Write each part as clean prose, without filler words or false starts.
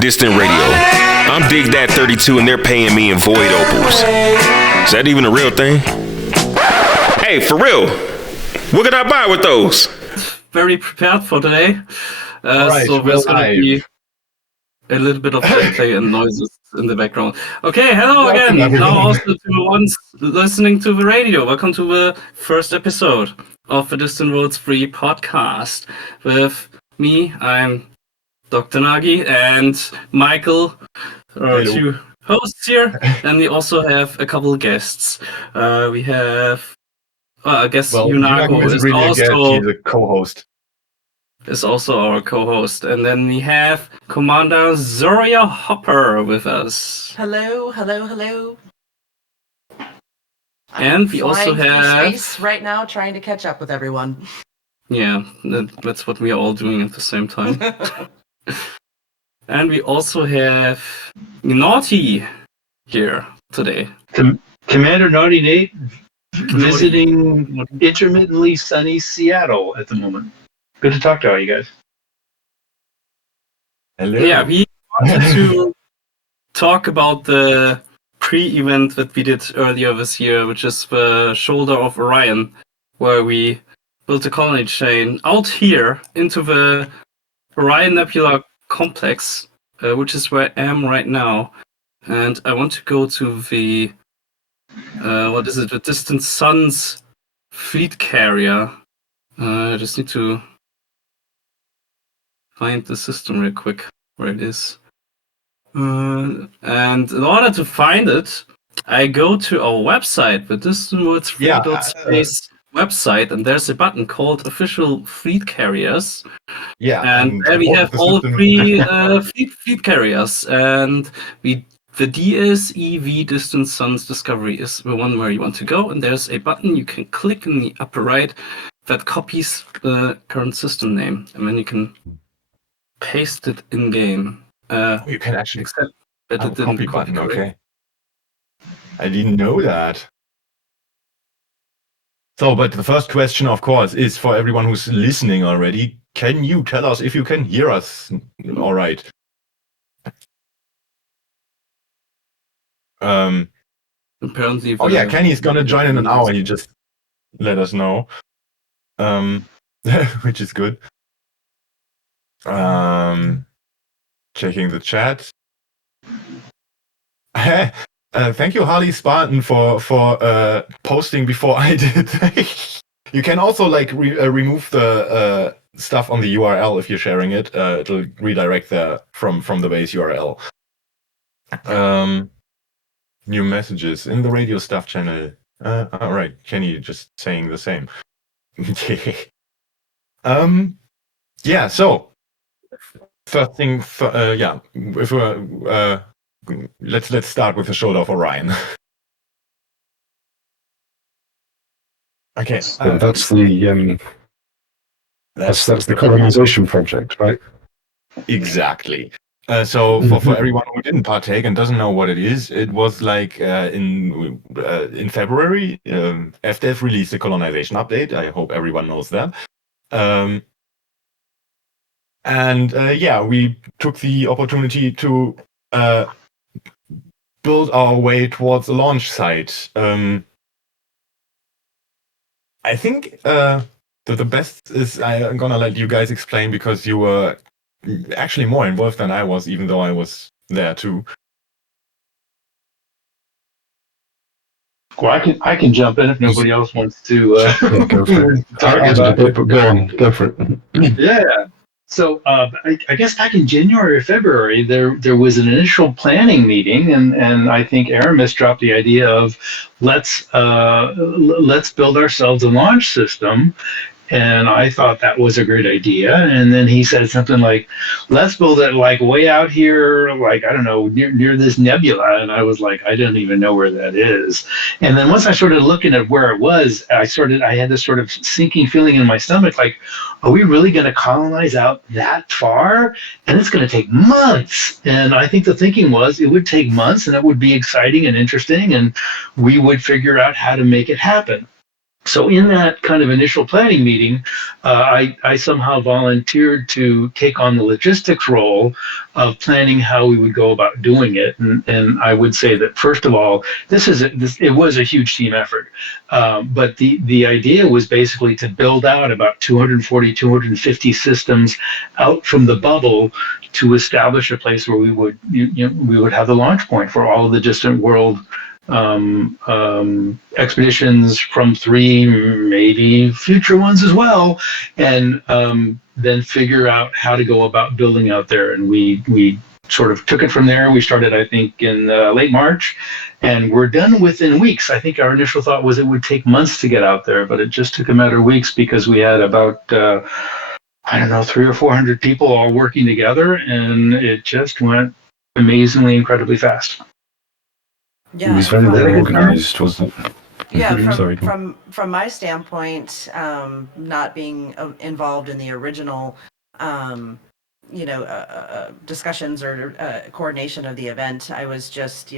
Distant radio. I'm Dig That 32 and they're paying me in void opals. Is that even a real thing? Hey, for real, what can I buy with those? Very prepared for today. Right, so there's going to be a little bit of play and noises in the background. Okay, hello again. Now also to the ones listening to the radio. Welcome to the first episode of the DW3 Podcast. With me, I'm Dr. Nagi and Michael, our two hosts here. And we also have a couple of guests. We have, I guess Yunago is really also he's a co-host. Is also our co-host. And then we have Commander Zoria Hopper with us. Hello. And we also have space right now trying to catch up with everyone. Yeah, that's what we are all doing at the same time. And we also have Naughty here today. Commander Naughty Nate visiting intermittently sunny Seattle at the moment. Good to talk to all you guys. Hello. Yeah, we wanted to talk about the pre-event that we did earlier this year, which is the Shoulder of Orion, where we built a colony chain out here into the Orion Nebula complex, which is where I am right now. And I want to go to the, the Distant Suns fleet carrier. I just need to find the system real quick where it is. And in order to find it, I go to our website, the DW3 website, and there's a button called Official Fleet Carriers. Yeah, and there we have all three fleet carriers, and the DSEV Distant Suns Discovery is the one where you want to go, and there's a button you can click in the upper right that copies the current system name, and then you can paste it in game. You can actually accept that it didn't copy button. correct. Okay, I didn't know that. So, but the first question, of course, is for everyone who's listening already. Can you tell us if you can hear us all right? Apparently. Kenny's gonna join in an hour. He just let us know, which is good. Checking the chat. Thank you, Harley Spartan, for posting before I did. You can also remove the stuff on the URL if you're sharing it. It'll redirect there from the base URL. New messages in the radio stuff channel. All right, Kenny just saying the same. Yeah. So first thing, if we're let's start with the Shoulder of Orion. Okay, so that's the colonization project, right? Exactly. So for everyone who didn't partake and doesn't know what it is, it was like in February, FDev released a colonization update. I hope everyone knows that. We took the opportunity to build our way towards a launch site. I think the best is I'm gonna let you guys explain, because you were actually more involved than I was, even though I was there too. Well, I can jump in if nobody else wants to. Go for it. Go for it. Yeah. So I guess back in January or February, there was an initial planning meeting, and I think Aramis dropped the idea of let's build ourselves a launch system. And I thought that was a great idea. And then he said something like, let's build it like way out here, like, I don't know, near this nebula. And I was like, I don't even know where that is. And then once I started looking at where it was, I had this sort of sinking feeling in my stomach, like, are we really going to colonize out that far? And it's going to take months. And I think the thinking was it would take months, and it would be exciting and interesting, and we would figure out how to make it happen. So in that kind of initial planning meeting, I somehow volunteered to take on the logistics role of planning how we would go about doing it. And I would say that first of all, it was a huge team effort. But the idea was basically to build out about 240, 250 systems out from the bubble to establish a place where we would have the launch point for all of the distant world expeditions from 3, maybe future ones as well, and then figure out how to go about building out there. And we sort of took it from there. We started, I think, in late March, and we're done within weeks. I think our initial thought was it would take months to get out there, but it just took a matter of weeks because we had about 300 or 400 people all working together, and it just went amazingly, incredibly fast. It was very well organized, wasn't it? Yeah, Sorry. from my standpoint, not being involved in the original, discussions or coordination of the event, I was just,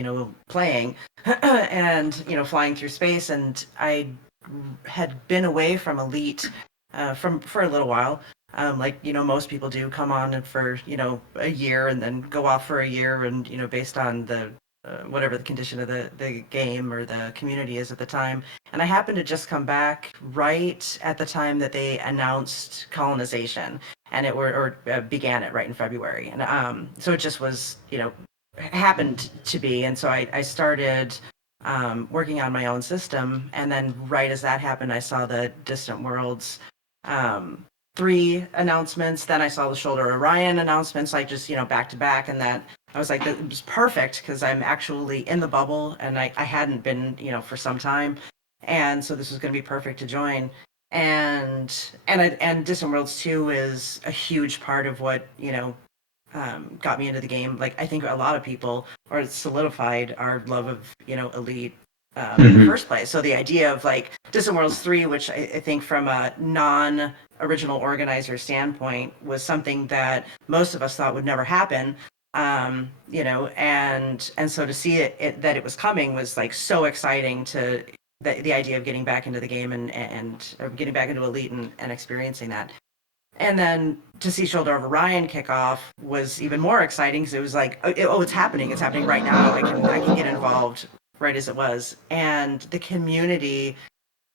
playing and, flying through space. And I had been away from Elite for a little while. Most people do come on for, a year and then go off for a year and, based on the whatever the condition of the game or the community is at the time. And I happened to just come back right at the time that they announced colonization, and began it right in February. And so it just was, happened to be. And so I started working on my own system. And then right as that happened, I saw the Distant Worlds 3 announcements. Then I saw the Shoulder of Orion announcements, like just, back to back. And that I was like, it was perfect because I'm actually in the bubble and I hadn't been, for some time. And so this was going to be perfect to join. And Distant Worlds 2 is a huge part of what, got me into the game. Like, I think a lot of people, or it solidified our love of, Elite in the first place. So the idea of like Distant Worlds 3, which I think from a non-original organizer standpoint was something that most of us thought would never happen. And so to see that it was coming was like so exciting. To the idea of getting back into the game and getting back into Elite and experiencing that. And then to see Shoulder of Orion kick off was even more exciting because it was like, it's happening right now. I can get involved right as it was. And the community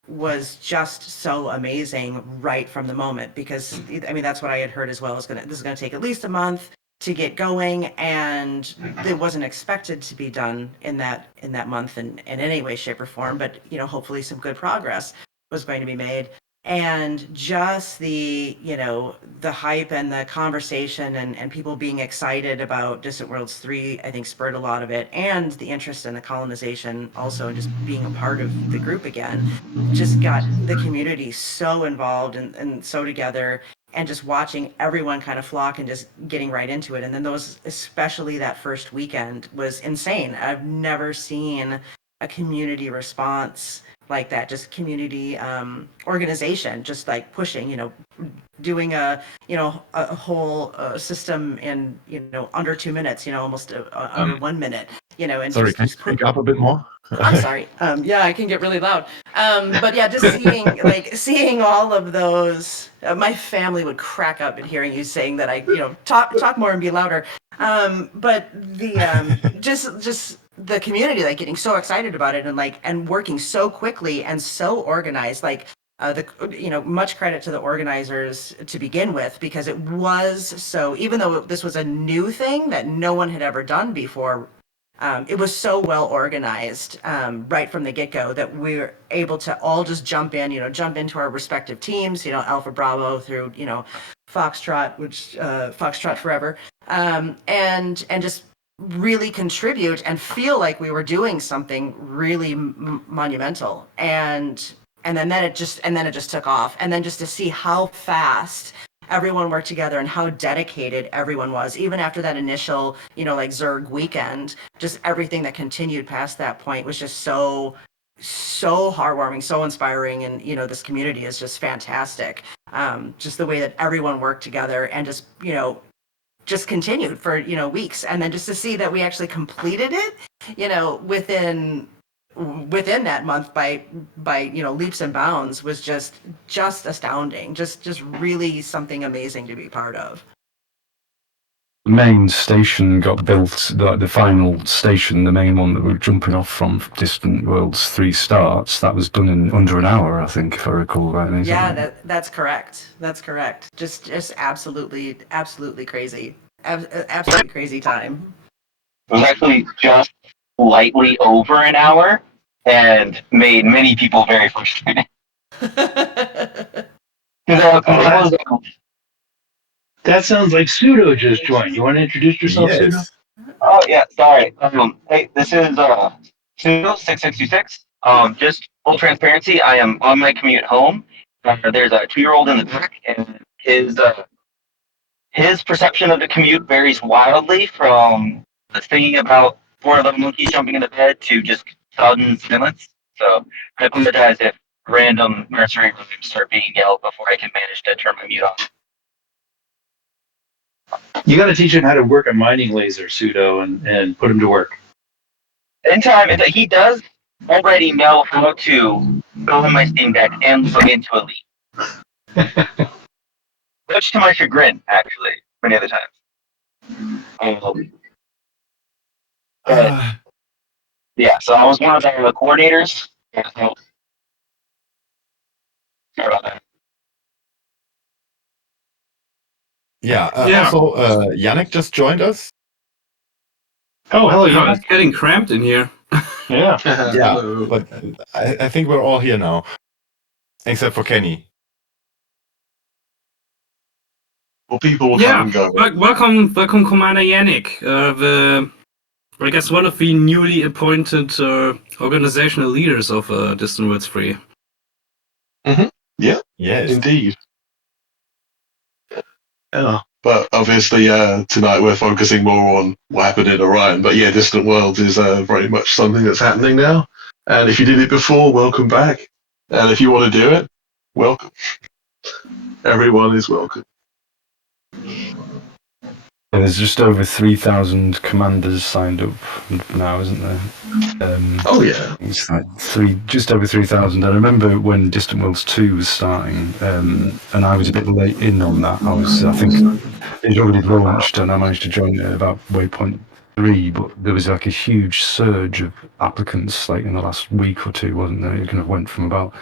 was just so amazing right from the moment, because that's what I had heard as well. This is going to take at least a month to get going, and it wasn't expected to be done in that month in any way, shape, or form. But hopefully some good progress was going to be made. And just the hype and the conversation and people being excited about Distant Worlds 3, I think spurred a lot of it. And the interest in the colonization also, and just being a part of the group again, just got the community so involved and so together, and just watching everyone kind of flock and just getting right into it. And then especially that first weekend was insane. I've never seen a community response like that, just community organization, just like pushing, doing a whole system in under 2 minutes, almost under 1 minute, and Sorry, Can you speak up a bit more? I'm sorry. Yeah, I can get really loud. But yeah, just seeing all of those, my family would crack up at hearing you saying that I, talk more and be louder. But the just the community, like getting so excited about it and working so quickly and so organized, much credit to the organizers to begin with, because it was so, even though this was a new thing that no one had ever done before, it was so well organized right from the get-go that we were able to all just jump into our respective teams, Alpha Bravo through, Foxtrot, which Foxtrot forever, and just really contribute and feel like we were doing something really monumental. And then it just took off. And then just to see how fast everyone worked together and how dedicated everyone was, even after that initial, Zerg weekend, just everything that continued past that point was just so heartwarming, so inspiring. And, this community is just fantastic. Just the way that everyone worked together and just continued for, weeks. And then just to see that we actually completed it, within within that month by leaps and bounds was just astounding. Just really something amazing to be part of. The main station got built, like the final station, the main one that we're jumping off from Distant Worlds 3 starts, that was done in under an hour, I think, if I recall rightly. Yeah, that's correct. That's correct. Just absolutely crazy. Absolutely crazy time. It was actually just slightly over an hour and made many people very frustrated. That sounds like Pseudo just joined. You want to introduce yourself, Pseudo? Yes. Oh yeah, sorry. Hey, this is Pseudo 6626. Just full transparency, I am on my commute home. There's a 2-year-old in the back, and his perception of the commute varies wildly from thinking about 4 little monkeys jumping into bed to just sudden silence. So I apologize if random nursery rhymes start being yelled before I can manage to turn my mute off. You got to teach him how to work a mining laser, Pseudo, and put him to work. In time, he does already know how to go in my Steam Deck and log into Elite. Much to my chagrin, actually, many other times. Yeah, so I was one of the coordinators. Sorry about that. Yeah. Yeah. Also, Yannick just joined us. Oh, hello, Yeah, you. it's getting cramped in here. Yeah. Yeah, but I think we're all here now, except for Kenny. Well, people will Yeah, come and go. welcome, Commander Yannick. I guess one of the newly appointed organizational leaders of Distant Worlds 3. Yes. Indeed. Yeah. But obviously, tonight we're focusing more on what happened in Orion. But yeah, Distant Worlds is very much something that's happening now. And if you did it before, welcome back. And if you want to do it, welcome. Everyone is welcome. There's just over 3,000 commanders signed up now, isn't there? Oh yeah. It's like just over 3,000. I remember when Distant Worlds 2 was starting, and I was a bit late in on that. I think it already launched, and I managed to join it at about waypoint 3. But there was like a huge surge of applicants, like in the last week or two, wasn't there? It kind of went from about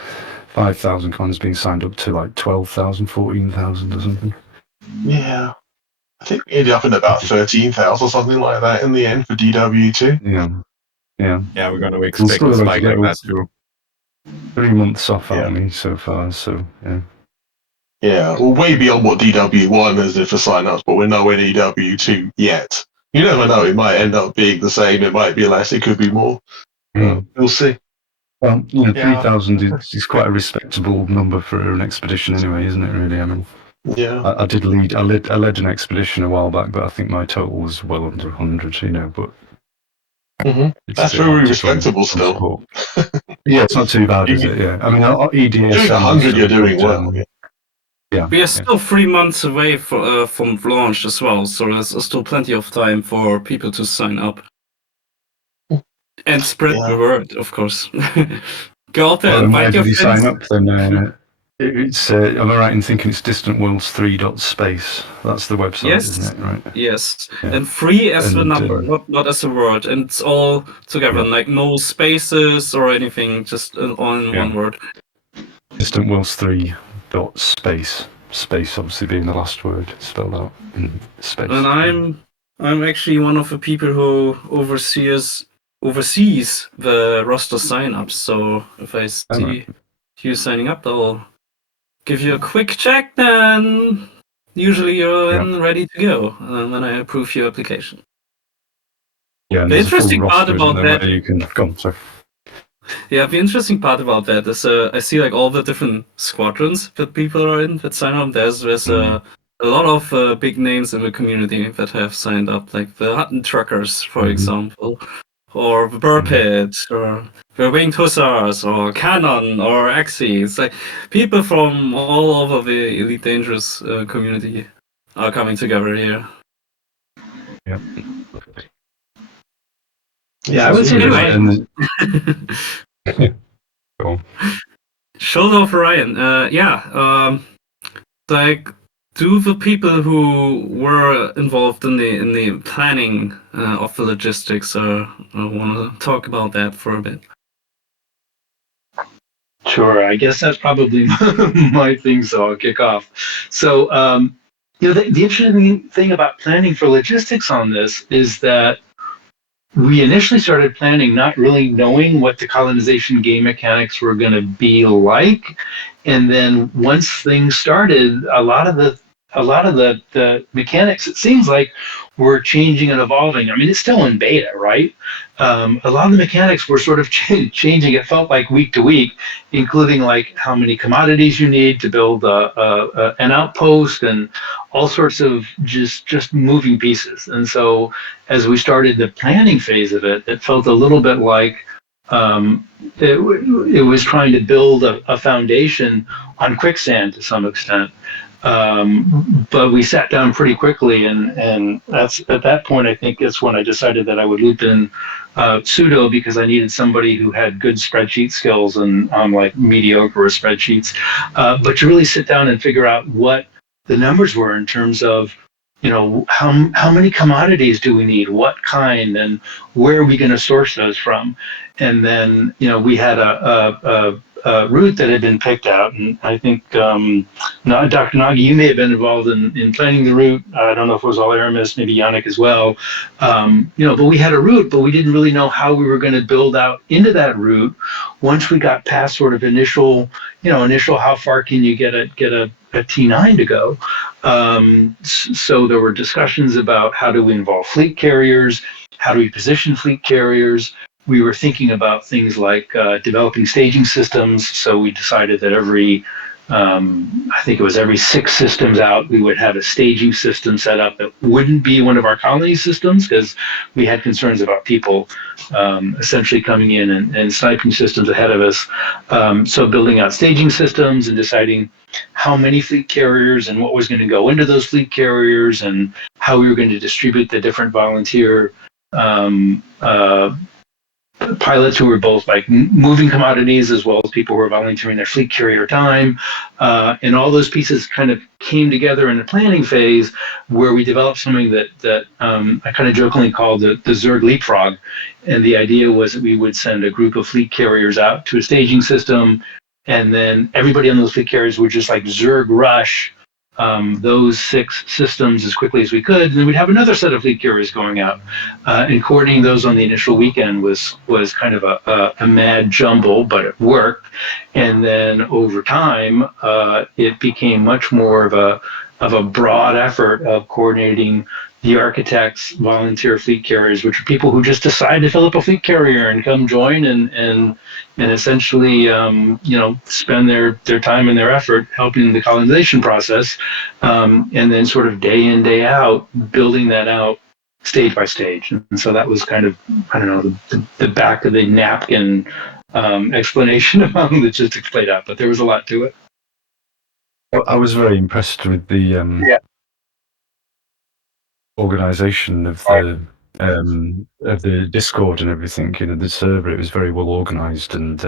5,000 commanders being signed up to like 12,000, 14,000 or something. Yeah. I think we ended up in about 13,000 or something like that in the end for DW2. Yeah, we're going to We'll expect still a have to spike get like that too. 3 months off Yeah. army so far, so yeah. Yeah, well, way beyond what DW1 is for sign-ups, but we're nowhere near DW2 yet. You never know, it might end up being the same, it might be less, it could be more. We'll see. Well, Yeah. 3,000 is quite a respectable number for an expedition anyway, isn't it, really? I mean, Yeah. I led an expedition a while back, but I think my total was well under 100, but... It's That's still very hard to find respectable some still. support. Yeah, it's not too bad, is it? Yeah. I mean, EDS... Doing 100, you're doing well. Yeah. We are still 3 months away from launch as well, so there's still plenty of time for people to sign up. And spread the word, of course. Go out there, Well, where invite did your you friends. sign up then? It's am I right in thinking it's distantworlds3.space? That's the website, Yes. isn't it? Right. Yes, Yeah. and 3 as the And, number, not as a word, and it's all together, Yeah. like no spaces or anything, just all in one word. Distantworlds3.space. Space obviously being the last word spelled out in space. And I'm actually one of the people who oversees the roster sign-ups. So if I see you signing up, I'll give you a quick check. Then usually you're in ready to go, and then I approve your application. Yeah, and The there's a full interesting part roster, isn't about there, that. where you can go on, sorry. Yeah, the interesting part about that is I see like all the different squadrons that people are in that sign up. There's a lot of big names in the community that have signed up, like the Hutton Truckers, for example, or the Burpit, or the Winged Hussars, or Cannon, or Axis. Like people from all over the Elite Dangerous community are coming together here. Yeah. Yeah, I would say Anyway. Cool. Shoulder of Orion. Like, do the people who were involved in the planning of the logistics want to talk about that for a bit? Sure, I guess that's probably my thing, so I'll kick off. So, the interesting thing about planning for logistics on this is that we initially started planning not really knowing what the colonization game mechanics were going to be like. And then once things started, a lot of the mechanics, it seems like, were changing and evolving. I mean, it's still in beta, right? A lot of the mechanics were sort of changing. It felt like week to week, including like how many commodities you need to build an outpost and all sorts of just moving pieces. And so as we started the planning phase of it, it felt a little bit like it was trying to build a foundation on quicksand to some extent. But we sat down pretty quickly, and that's at that point, I think it's when I decided that I would loop in Pseudo, because I needed somebody who had good spreadsheet skills, and I'm like mediocre with spreadsheets. But to really sit down and figure out what the numbers were in terms of, how many commodities do we need, what kind, and where are we going to source those from? And then, we had a route that had been picked out, and I think Dr. Nagy, you may have been involved in planning the route. I don't know if it was all Aramis, maybe Yannick as well. But we had a route, but we didn't really know how we were going to build out into that route once we got past sort of initial how far can you get a T9 to go. So there were discussions about how do we involve fleet carriers, how do we position fleet carriers. We were thinking about things like developing staging systems. So we decided that I think it was every 6 systems out, we would have a staging system set up that wouldn't be one of our colony systems, because we had concerns about people essentially coming in and sniping systems ahead of us. So building out staging systems and deciding how many fleet carriers and what was going to go into those fleet carriers and how we were going to distribute the different volunteer pilots who were both like moving commodities as well as people who were volunteering their fleet carrier time. And all those pieces kind of came together in the planning phase, where we developed something that I kind of jokingly called the Zerg leapfrog. And the idea was that we would send a group of fleet carriers out to a staging system, and then everybody on those fleet carriers would just like Zerg rush those 6 systems as quickly as we could, and then we'd have another set of fleet carriers going out. And coordinating those on the initial weekend was kind of a mad jumble, but it worked. And then over time, it became much more of a broad effort of coordinating the architects, volunteer fleet carriers, which are people who just decide to fill up a fleet carrier and come join and essentially, spend their time and their effort helping the colonization process, and then sort of day in, day out, building that out stage by stage. And so that was kind of, I don't know, the back of the napkin explanation of how the logistics played out, but there was a lot to it. I was very impressed with the organization of the Discord and everything. The server, it was very well organized and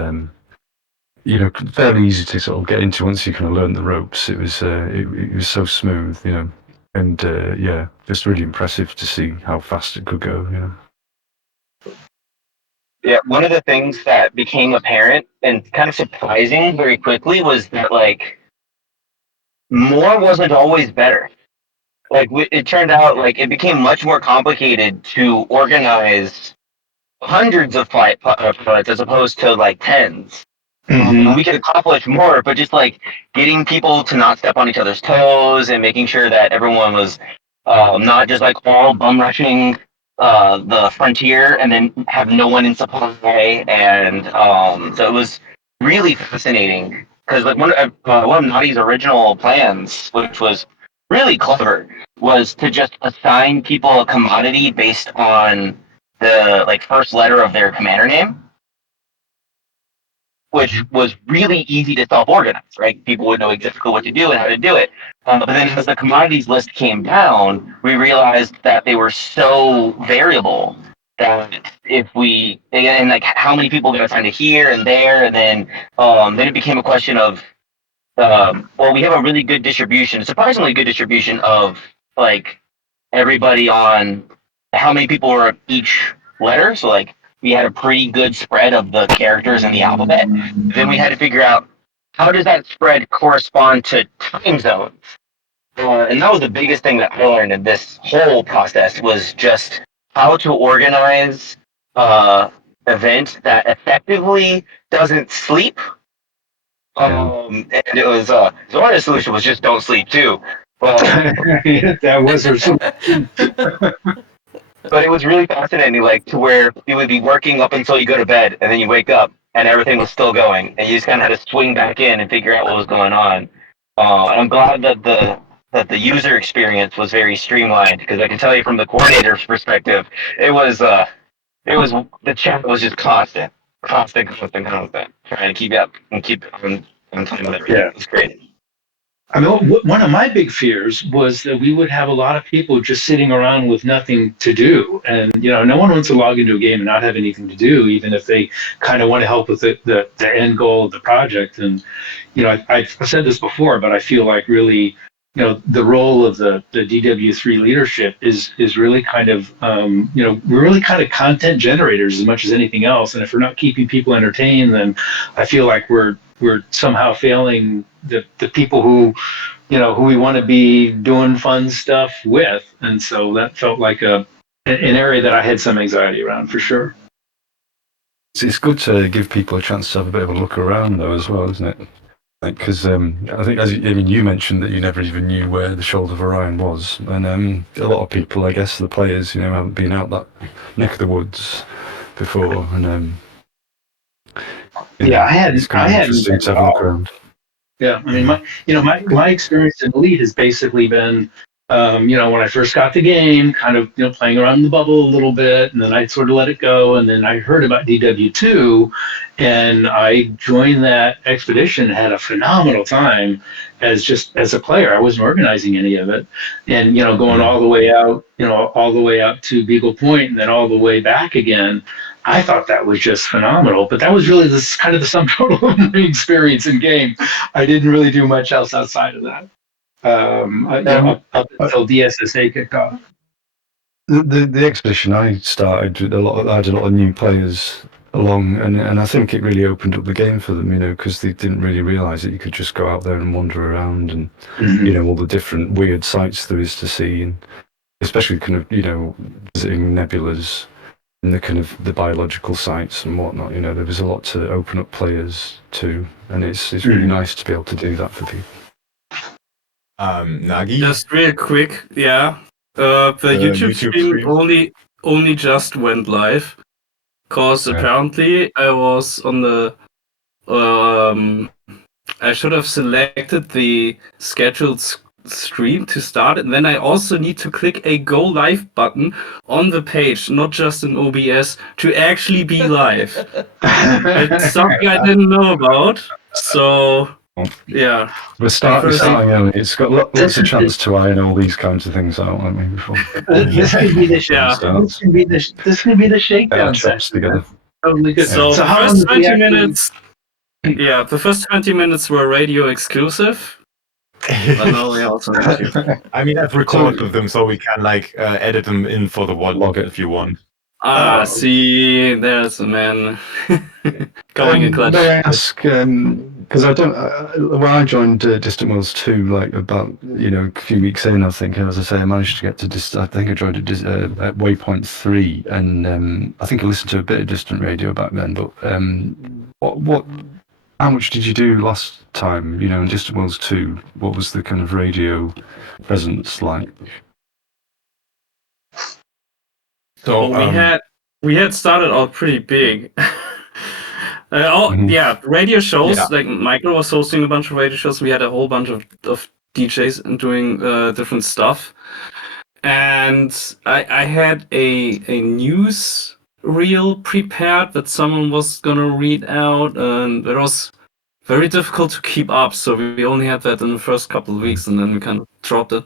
fairly easy to sort of get into once you kind of learn the ropes. It was it was so smooth, and just really impressive to see how fast it could go. Yeah, one of the things that became apparent and kind of surprising very quickly was that more wasn't always better. It turned out it became much more complicated to organize hundreds of pilots as opposed to tens. Mm-hmm. We could accomplish more, but just getting people to not step on each other's toes and making sure that everyone was not just all bum rushing the frontier and then have no one in supply. And so it was really fascinating, because one of Nadi's original plans, which was really clever, was to just assign people a commodity based on the first letter of their commander name, which was really easy to self-organize, right? People would know exactly what to do and how to do it. But then as the commodities list came down, we realized that they were so variable that if we and like how many people got assigned to here and there, and then it became a question of well, we have a really good distribution, surprisingly good distribution of like everybody on how many people were of each letter. So like we had a pretty good spread of the characters in the alphabet. Then we had to figure out how does that spread correspond to time zones. And that was the biggest thing that I learned in this whole process was just how to organize event that effectively doesn't sleep. And it was so one of the solution was just don't sleep too. That was her. But it was really fascinating, like to where you would be working up until you go to bed, and then you wake up, and everything was still going, and you just kind of had to swing back in and figure out what was going on. And I'm glad that the user experience was very streamlined, because I can tell you from the coordinator's perspective, it was the chat was just constant, trying to keep up and keep on time with everything. Yeah. It was great. I mean, one of my big fears was that we would have a lot of people just sitting around with nothing to do. And, no one wants to log into a game and not have anything to do, even if they kind of want to help with the end goal of the project. And, I've said this before, but I feel like really, the role of the DW3 leadership is really kind of, we're really kind of content generators as much as anything else. And if we're not keeping people entertained, then I feel like we're somehow failing the people who we want to be doing fun stuff with. And so that felt like an area that I had some anxiety around for sure. It's good to give people a chance to have a bit of a look around though as well, isn't it? Because I think, you mentioned that you never even knew where the Shoulder of Orion was, and a lot of people, I guess, the players, haven't been out that neck of the woods before, and I hadn't. It's kind of interesting to have a look around. Yeah, I mean, my experience in Elite has basically been, when I first got the game, kind of playing around in the bubble a little bit, and then I sort of let it go, and then I heard about DW2, and I joined that expedition, had a phenomenal time as a player. I wasn't organizing any of it, and going all the way out, to Beagle Point, and then all the way back again. I thought that was just phenomenal, but that was really kind of the sum total of my experience in game. I didn't really do much else outside of that. Up until DSSA kicked off. The expedition I started, I had a lot of new players along, and I think it really opened up the game for them, because they didn't really realise that you could just go out there and wander around, and all the different weird sights there is to see, and especially kind of visiting nebulas and the kind of the biological sites and whatnot. There was a lot to open up players to, and it's really nice to be able to do that for people. Nagi? Just real quick, yeah. The YouTube stream only just went live, cause apparently I was on the I should have selected the scheduled stream to start, and then I also need to click a go live button on the page, not just in OBS, to actually be live. It's something I didn't know about, so yeah. We're starting early. It's got lots of chance to iron all these kinds of things out, I mean, before. This could be the This could be the shakedown session. Together. Totally good. So the first 20 minutes. Yeah, the first 20 minutes were radio exclusive. But now we also have YouTube. I mean, I've recorded with them, so we can edit them in for the log if you want. See, there's a man going in clutch. May I ask, because I don't, when I joined Distant Worlds 2, about, a few weeks in, I think, as I say, I managed to get to, I think I joined at Waypoint 3, and I think I listened to a bit of Distant Radio back then, but how much did you do last time, in Distant Worlds 2? What was the kind of radio presence like? So we had started out pretty big. Radio shows. Yeah. Like Michael was hosting a bunch of radio shows. We had a whole bunch of DJs and doing different stuff. And I had a news reel prepared that someone was gonna read out, and it was very difficult to keep up. So we only had that in the first couple of weeks, and then we kind of dropped it.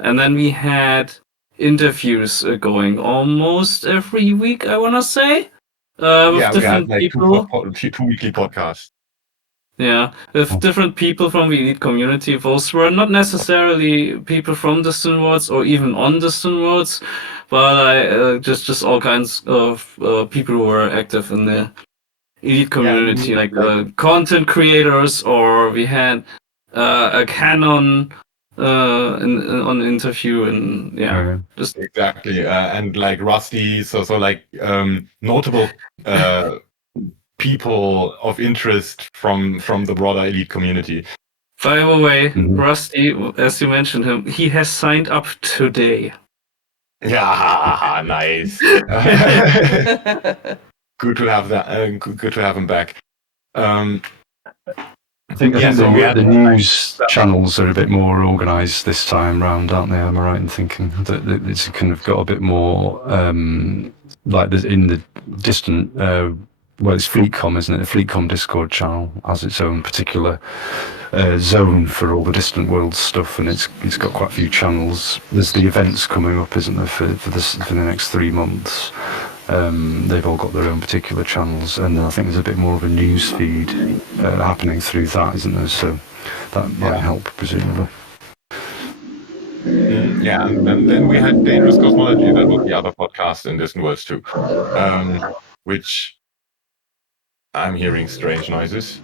And then we had interviews going almost every week, I want to say, with Yeah, we had different like people. two weekly podcasts. Yeah, with different people from the elite community. Those were not necessarily people from Distant Worlds or even on Distant Worlds, but just all kinds of people who were active in the elite community, like content creators, or we had a Canon on interview, and just Exactly, and like Rusty, so like notable people of interest from the broader elite community. By the way, Rusty, as you mentioned him, he has signed up today. Yeah, nice. Good to have that. Good to have him back. I think the news channels are a bit more organised this time round, aren't they? Am I right in thinking that it's kind of got a bit more like in the distant. Well, it's FleetCom, isn't it? The FleetCom Discord channel has its own particular zone for all the Distant Worlds stuff, and it's got quite a few channels. There's the events coming up, isn't there, for the next 3 months. They've all got their own particular channels, and I think there's a bit more of a news feed happening through that, isn't there? So that might help, presumably. Yeah, and then we had Dangerous Cosmology, that was the other podcast in Distant Worlds too, which I'm hearing strange noises.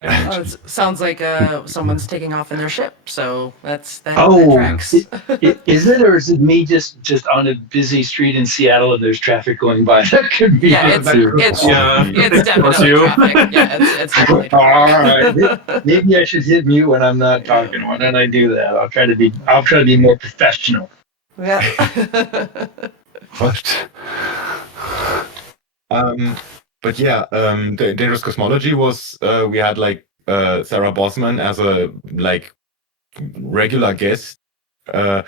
It sounds like someone's taking off in their ship, so that tracks. Is it, or is it me just on a busy street in Seattle and there's traffic going by? That could be. Yeah, it's definitely traffic. Yeah, it's definitely traffic. All right, maybe I should hit mute when I'm not talking. Why don't I do that? I'll try to be more professional. Yeah. What? But yeah, the Dangerous Cosmology was we had like Sarah Bosman as a like regular guest. Oh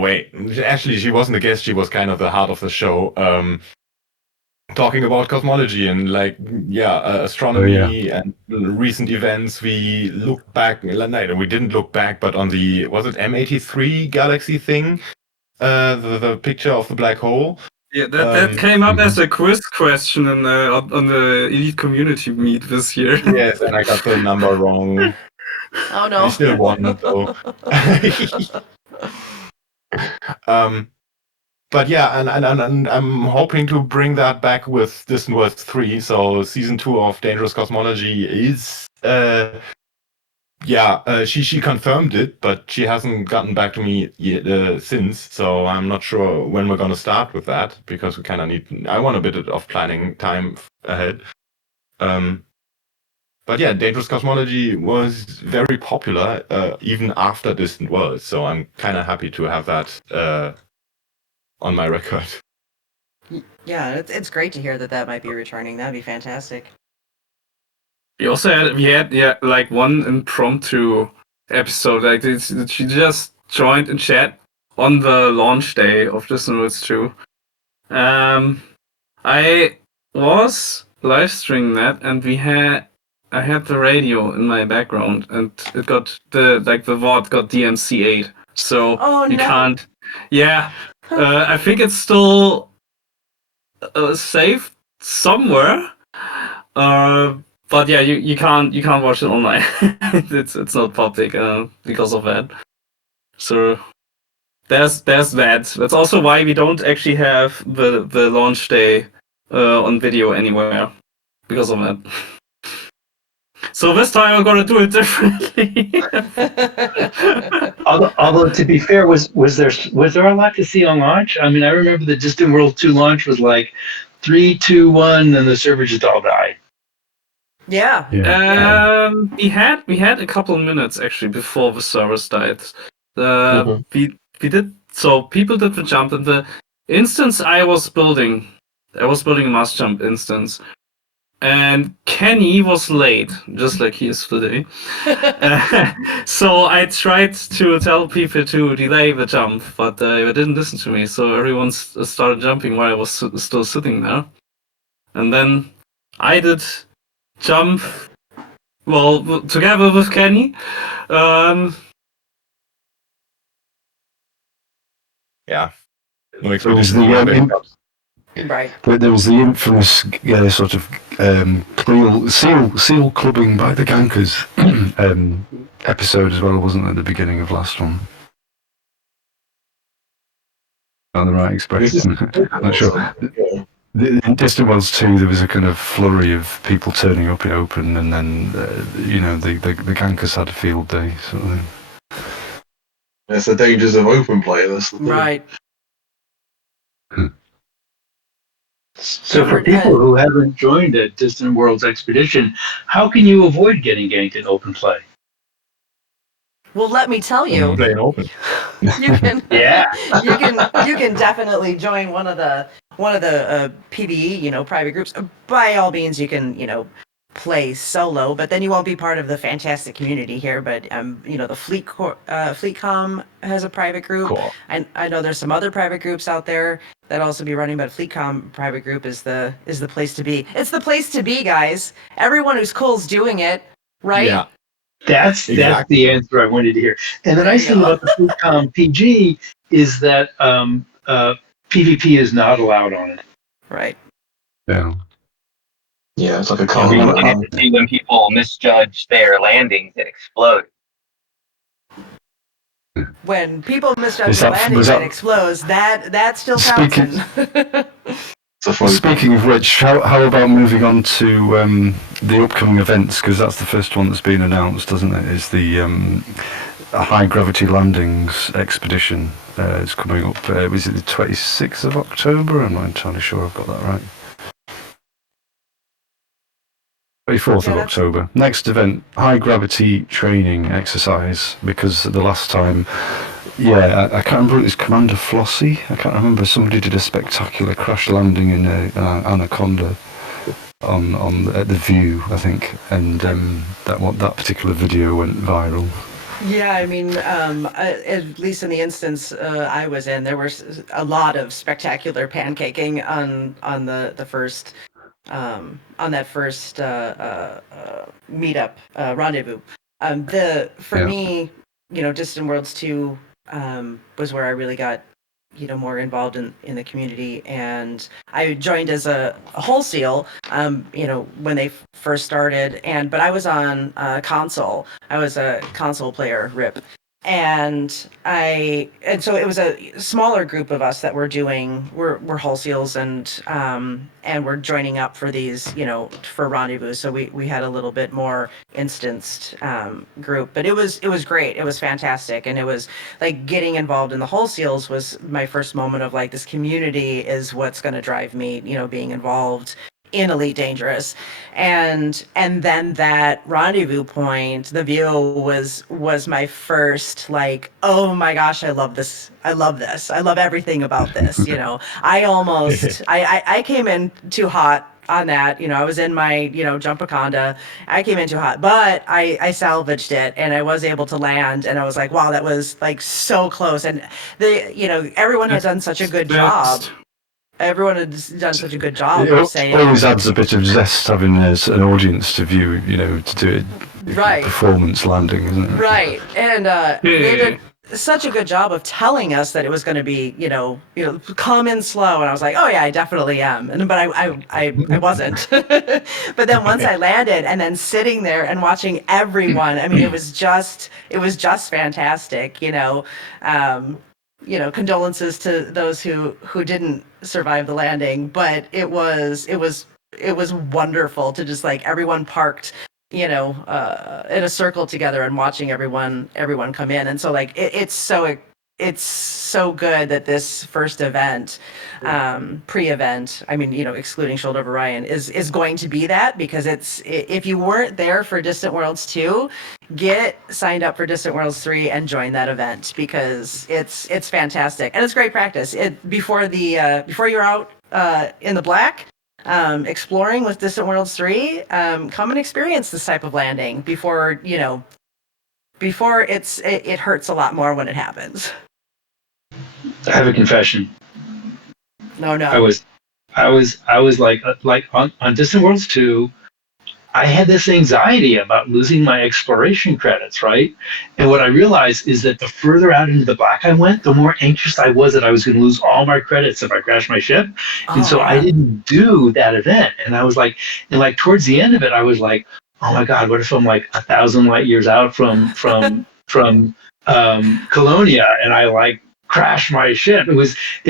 wait, actually she wasn't a guest, she was kind of the heart of the show. Talking about cosmology and like astronomy and recent events. We looked back, we didn't look back, but on the M83 galaxy thing, the picture of the black hole. Yeah, that came up as a quiz question on the elite community meet this year. Yes, and I got the number wrong. Oh no! I still won, though. But yeah, and I'm hoping to bring that back with Distant Worlds 3. So season 2 of Dangerous Cosmology is she confirmed it, but she hasn't gotten back to me yet, since. So I'm not sure when we're gonna start with that, because we kind of I want a bit of planning time ahead. But yeah, Dangerous Cosmology was very popular even after Distant Worlds. So I'm kind of happy to have that on my record. Yeah, it's great to hear that might be returning. That'd be fantastic. We also had like one impromptu episode. Like she just joined in chat on the launch day of Distant Worlds 2. I was live streaming that, and I had the radio in my background, and it got the VOD got DMCA'd, so you can't. Yeah, I think it's still saved somewhere. But yeah, you can't watch it online. it's not public because of that. So there's that. That's also why we don't actually have the launch day on video anywhere, because of that. So this time I'm gonna do it differently. Although to be fair, was there a lot to see on launch? I mean, I remember the Distant World 2 launch was like 3, 2, 1, and the server just all died. Yeah. We had a couple of minutes actually before the servers died. We did, so people did the jump in the instance I was building a mass jump instance, and Kenny was late, just like he is today. So I tried to tell people to delay the jump, but they didn't listen to me. So everyone started jumping while I was still sitting there, and then I did jump, well, together with Kenny. Yeah. No There was expedition. Right. but there was the infamous sort of seal clubbing by the gankers episode as well, wasn't it, at the beginning of last one? Not the right expression. I'm not sure. In Distant Worlds 2, there was a kind of flurry of people turning up in open, and then the gankers had a field day sort of thing. That's the dangers of open play. That's the thing. Right. So for people who haven't joined a Distant Worlds expedition, how can you avoid getting ganked in open play? Well, let me tell you, Play in open. you can Yeah. you can definitely join one of the PvE, private groups. By all means, you can, play solo, but then you won't be part of the fantastic community here. But the FleetCom has a private group. Cool. I know there's some other private groups out there that also be running, but FleetCom private group is the place to be. It's the place to be, guys. Everyone who's cool is doing it, right? Yeah. That's Exactly. the answer I wanted to hear. And the nice thing about the FleetCom PG is that PvP is not allowed on it. Right. Yeah. Yeah, it's like a We car. get to see when people misjudge their landings and explode. When people misjudge Is the that- landing was and that- explodes, that still counts. Speaking- It's a fun. Speaking of which, how about moving on to the upcoming events? Because that's the first one that's been announced, doesn't it? Is the high gravity landings expedition? It's coming up. Was it the 26th of October? I'm not entirely sure I've got that right. 24th Yeah, of that's- October. Next event, high gravity training exercise. Because the last time, I can't remember. It was Commander Flossie. I can't remember. Somebody did a spectacular crash landing in an Anaconda at the View, I think, and that particular video went viral. Yeah, I mean, at least in the instance I was in, there was a lot of spectacular pancaking on the first on that first meetup rendezvous. For me, Distant Worlds 2 was where I really got more involved in the community, and I joined as a wholesale when they first started, but I was on console. I was a console player, RIP. And so it was a smaller group of us that were we're wholesales and we're joining up for these, for rendezvous. So we had a little bit more instanced group, but it was great. It was fantastic. And it was like getting involved in the wholesales was my first moment of like, this community is what's going to drive me, being involved in Elite Dangerous. And then that rendezvous point, the View was my first like, oh my gosh, I love this. I love everything about this. I almost I came in too hot on that. I was in my, Jumpaconda. I came in too hot, but I salvaged it and I was able to land, and I was like, wow, that was like so close. And everyone had done such a good job. Everyone had done such a good job of saying. It always adds a bit of zest having an audience to view, to do it. Right. Performance landing, isn't it? Right. And they did such a good job of telling us that it was going to be, come in slow. And I was like, oh yeah, I definitely am. But I wasn't. But then once I landed and then sitting there and watching everyone, I mean, it was just fantastic, condolences to those who didn't survive the landing, but it was wonderful to just like everyone parked, in a circle together and watching everyone come in. And so like it's so good that this first event, pre-event, I mean, excluding Shoulder of Orion, is going to be that, because if you weren't there for Distant Worlds 2, get signed up for Distant Worlds 3 and join that event, because it's fantastic and it's great practice. Before you're out in the black, exploring with Distant Worlds 3, come and experience this type of landing before it hurts a lot more when it happens. I have a confession. No. I was like on Distant Worlds 2, I had this anxiety about losing my exploration credits, right? And what I realized is that the further out into the black I went, the more anxious I was that I was going to lose all my credits if I crashed my ship. And so I didn't do that event. And I was like, and like towards the end of it, I was like, oh my God, what if I'm like 1,000 light years out from Colonia, and I like crash my ship? It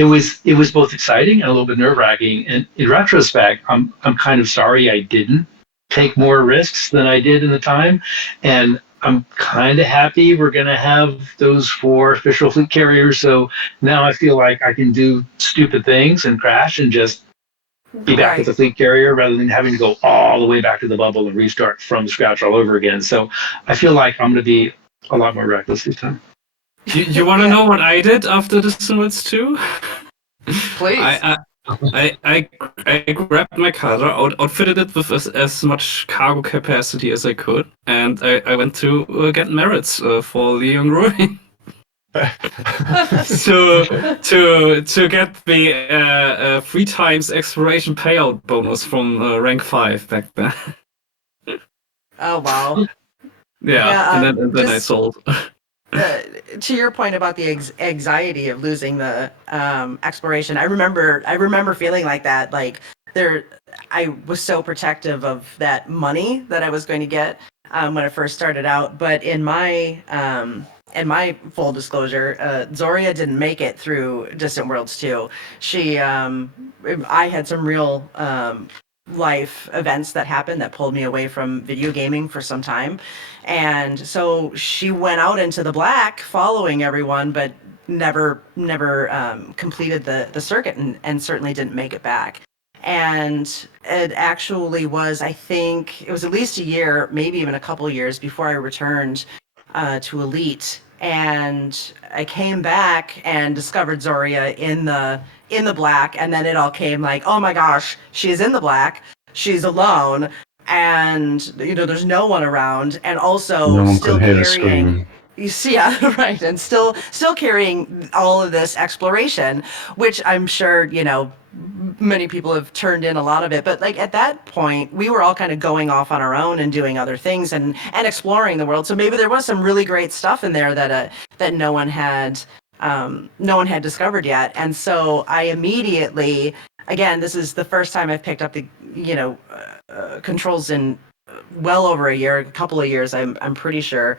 was both exciting and a little bit nerve wracking. And in retrospect, I'm kind of sorry I didn't take more risks than I did in the time. And I'm kind of happy we're going to have those 4 official fleet carriers. So now I feel like I can do stupid things and crash and just be back with the fleet carrier rather than having to go all the way back to the bubble and restart from scratch all over again. So I feel like I'm going to be a lot more reckless this time. You want to know what I did after the Sinwits 2? Please. I grabbed my cutter, outfitted it with as much cargo capacity as I could, and I went to get merits for the young Roy. to get the 3 times exploration payout bonus from rank 5 back then. Oh wow. Yeah, and then I sold. To your point about the anxiety of losing the exploration, I remember feeling like that. Like I was so protective of that money that I was going to get when I first started out. But in my full disclosure, Zoria didn't make it through Distant Worlds 2. I had some real life events that happened that pulled me away from video gaming for some time. And so she went out into the black following everyone, but never completed the circuit and certainly didn't make it back. And it actually was, I think, it was at least a year, maybe even a couple of years before I returned to Elite. And I came back and discovered Zoria in the black, and then it all came like, oh my gosh, she's in the black, she's alone, and there's no one around, and also No one still can hear her carrying. scream. You see, yeah, right, and still carrying all of this exploration, which I'm sure many people have turned in a lot of it. But like at that point, we were all kind of going off on our own and doing other things and exploring the world. So maybe there was some really great stuff in there that no one had discovered yet. And so I immediately, again, this is the first time I've picked up the controls in well over a couple of years. I'm pretty sure.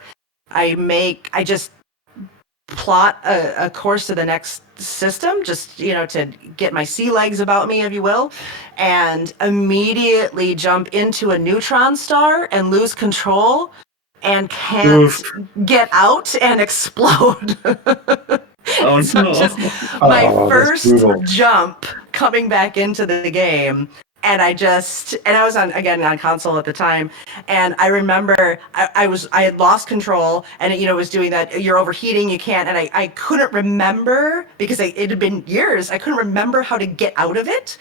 I just plot a course to the next system, just to get my sea legs about me, if you will, and immediately jump into a neutron star and lose control and can't get out and explode. Oh So no! just my Oh, that's first brutal. jump coming back into the game. And I was on console at the time, and I remember I had lost control, and it was doing that, you're overheating, you can't, and I couldn't remember, because it had been years, I couldn't remember how to get out of it,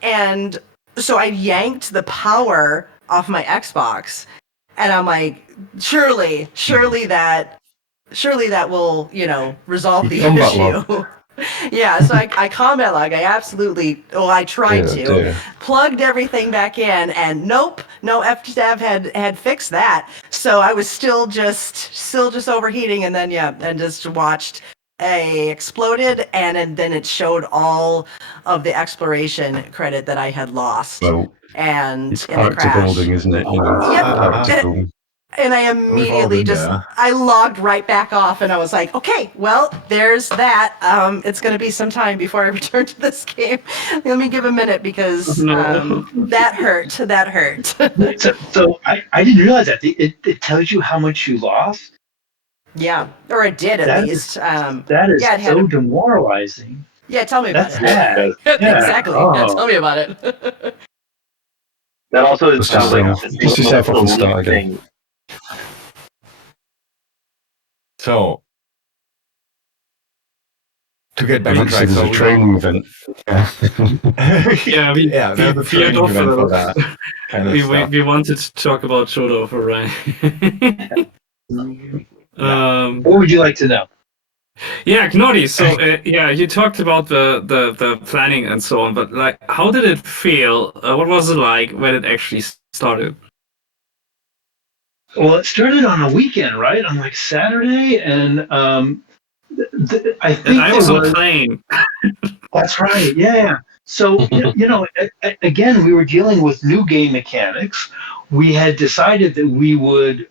and so I yanked the power off my Xbox, and I'm like, surely that will resolve the Combat issue. log. Yeah, so I combat log. I tried Dear, to, dear. plugged everything back in, and nope, no FSTAV had fixed that. So I was still just overheating, and then and just watched exploded, and then it showed all of the exploration credit that I had lost. Well, And it's in the character crash. building, isn't it? Yep. Tactical. And I all immediately been there. I logged right back off, and I was like, okay, well, there's that. It's going to be some time before I return to this game. Let me give a minute, because that hurt. That hurt. So I didn't realize that. It tells you how much you lost. Yeah, or it did at That least. That is yeah, it had so a- demoralizing. Yeah, tell me about That's it. bad. Yeah. Exactly. Oh. Yeah, tell me about it. That also Just sounds like just to set off and start again. So, to get back on Eventually, track, there's a training event. Yeah, yeah, there's a veered training off a event little. for that kind of stuff. We wanted to talk about Shoulder of Orion. What would you like to know? Yeah, Gnoddy. So you talked about the planning and so on, but like, how did it feel? What was it like when it actually started? Well, it started on a weekend, right? On like Saturday, and I And think I there was on was. plane. That's right. Yeah. So, again, we were dealing with new game mechanics. We had decided that we would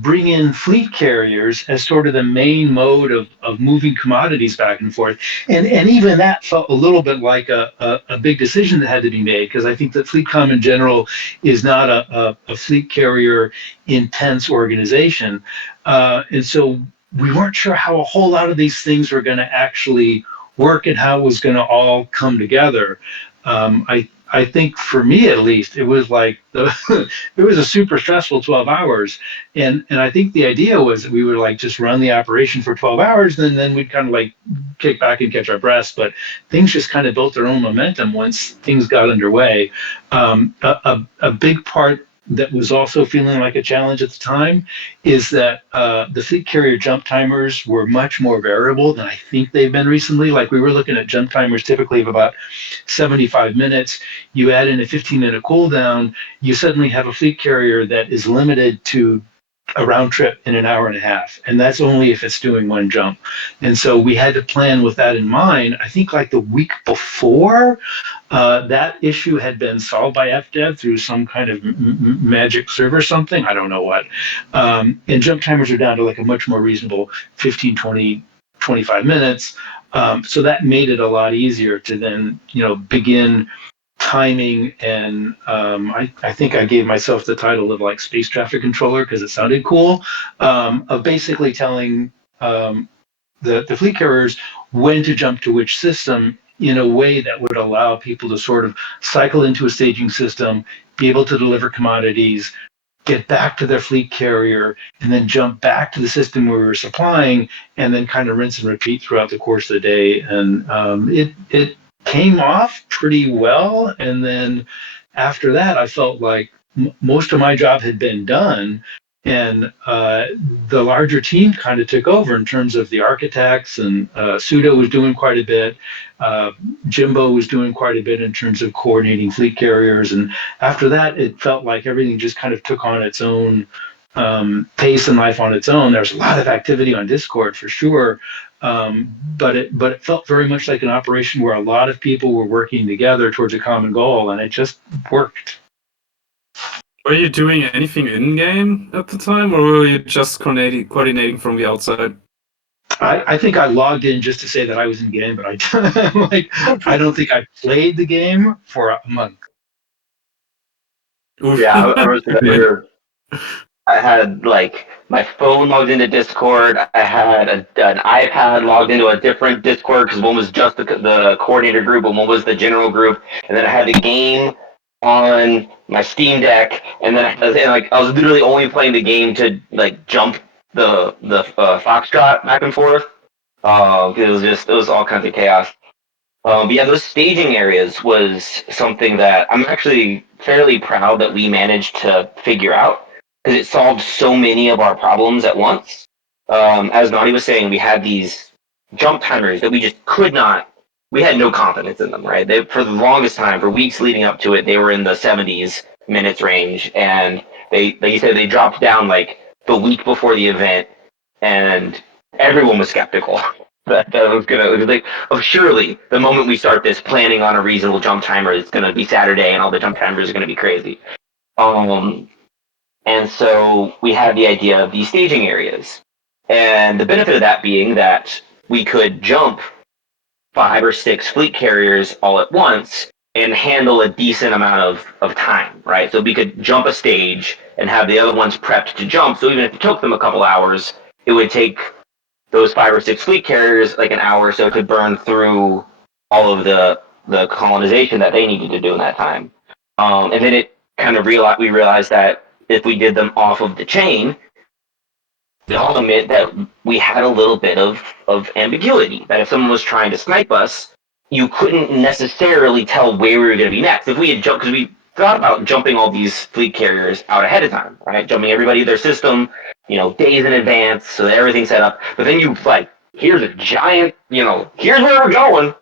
bring in fleet carriers as sort of the main mode of moving commodities back and forth. And even that felt a little bit like a big decision that had to be made, because I think that FleetCom in general is not a fleet carrier intense organization. And so we weren't sure how a whole lot of these things were going to actually work and how it was going to all come together. I think for me at least, it was like it was a super stressful 12 hours, and I think the idea was that we would like just run the operation for 12 hours, and then we'd kind of like kick back and catch our breaths. But things just kind of built their own momentum once things got underway. A big part that was also feeling like a challenge at the time is that the fleet carrier jump timers were much more variable than I think they've been recently. Like we were looking at jump timers typically of about 75 minutes. You add in a 15-minute cooldown, you suddenly have a fleet carrier that is limited to a round trip in an hour and a half. And that's only if it's doing one jump. And so we had to plan with that in mind. I think like the week before, that issue had been solved by FDev through some kind of magic server something. I don't know what. And jump timers are down to like a much more reasonable 15, 20, 25 minutes. So that made it a lot easier to then, begin timing, and I think I gave myself the title of like space traffic controller because it sounded cool, of basically telling the fleet carriers when to jump to which system in a way that would allow people to sort of cycle into a staging system, be able to deliver commodities, get back to their fleet carrier, and then jump back to the system where we were supplying, and then kind of rinse and repeat throughout the course of the day. And it came off pretty well. And then after that, I felt like most of my job had been done. And the larger team kind of took over in terms of the architects, and Sudo was doing quite a bit. Jimbo was doing quite a bit in terms of coordinating fleet carriers. And after that, it felt like everything just kind of took on its own pace and life on its own. There was a lot of activity on Discord for sure. But it felt very much like an operation where a lot of people were working together towards a common goal, and it just worked. Were you doing anything in-game at the time, or were you just coordinating from the outside? I think I logged in just to say that I was in game, but I don't think I played the game for a month. Oof. Yeah, I remember I had like my phone logged into Discord. I had an iPad logged into a different Discord because one was just the coordinator group and one was the general group. And then I had the game on my Steam Deck, and then I was literally only playing the game to like jump the foxtrot back and forth. It was all kinds of chaos. But yeah, those staging areas was something that I'm actually fairly proud that we managed to figure out, because it solved so many of our problems at once. As Naughty was saying, we had these jump timers that we just could not. We had no confidence in them, right? For the longest time, for weeks leading up to it, they were in the 70s minutes range, and they said they dropped down like the week before the event, and everyone was skeptical that was gonna surely the moment we start this planning on a reasonable jump timer, it's gonna be Saturday, and all the jump timers are gonna be crazy. And so we had the idea of these staging areas, and the benefit of that being that we could jump 5 or 6 fleet carriers all at once and handle a decent amount of time, right? So we could jump a stage and have the other ones prepped to jump. So even if it took them a couple hours, it would take those 5 or 6 fleet carriers like an hour or so to burn through all of the colonization that they needed to do in that time. And then it kind of we realized that if we did them off of the chain, it also meant that we had a little bit of ambiguity, that if someone was trying to snipe us, you couldn't necessarily tell where we were going to be next. If we had jumped, because we thought about jumping all these fleet carriers out ahead of time, right? Jumping everybody their system, days in advance, so that everything's set up. But then here's a giant, here's where we're going.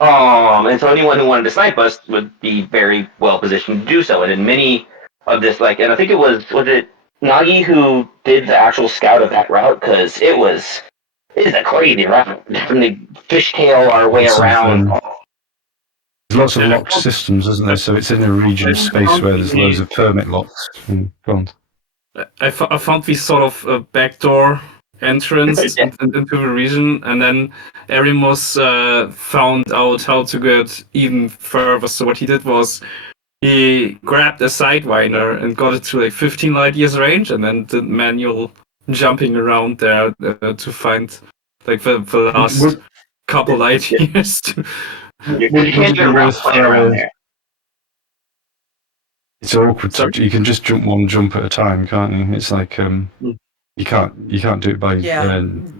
And so anyone who wanted to snipe us would be very well positioned to do so. And in many of this, and I think it was it Nagi, who did the actual scout of that route, because it is a crazy route. From the fishtail our way Lots of, around. there's lots of locked systems, isn't there? So it's in a region of space where there's loads of permit locks. Go on. I found this sort of backdoor entrance Yeah. into the region, and then Erimus found out how to get even further. So what he did was he grabbed a Sidewinder and got it to like 15 light years range, and then did manual jumping around there to find like the last couple light years. You can't get around playing around there. It's awkward. You can just jump one jump at a time, can't you? It's like you can't do it by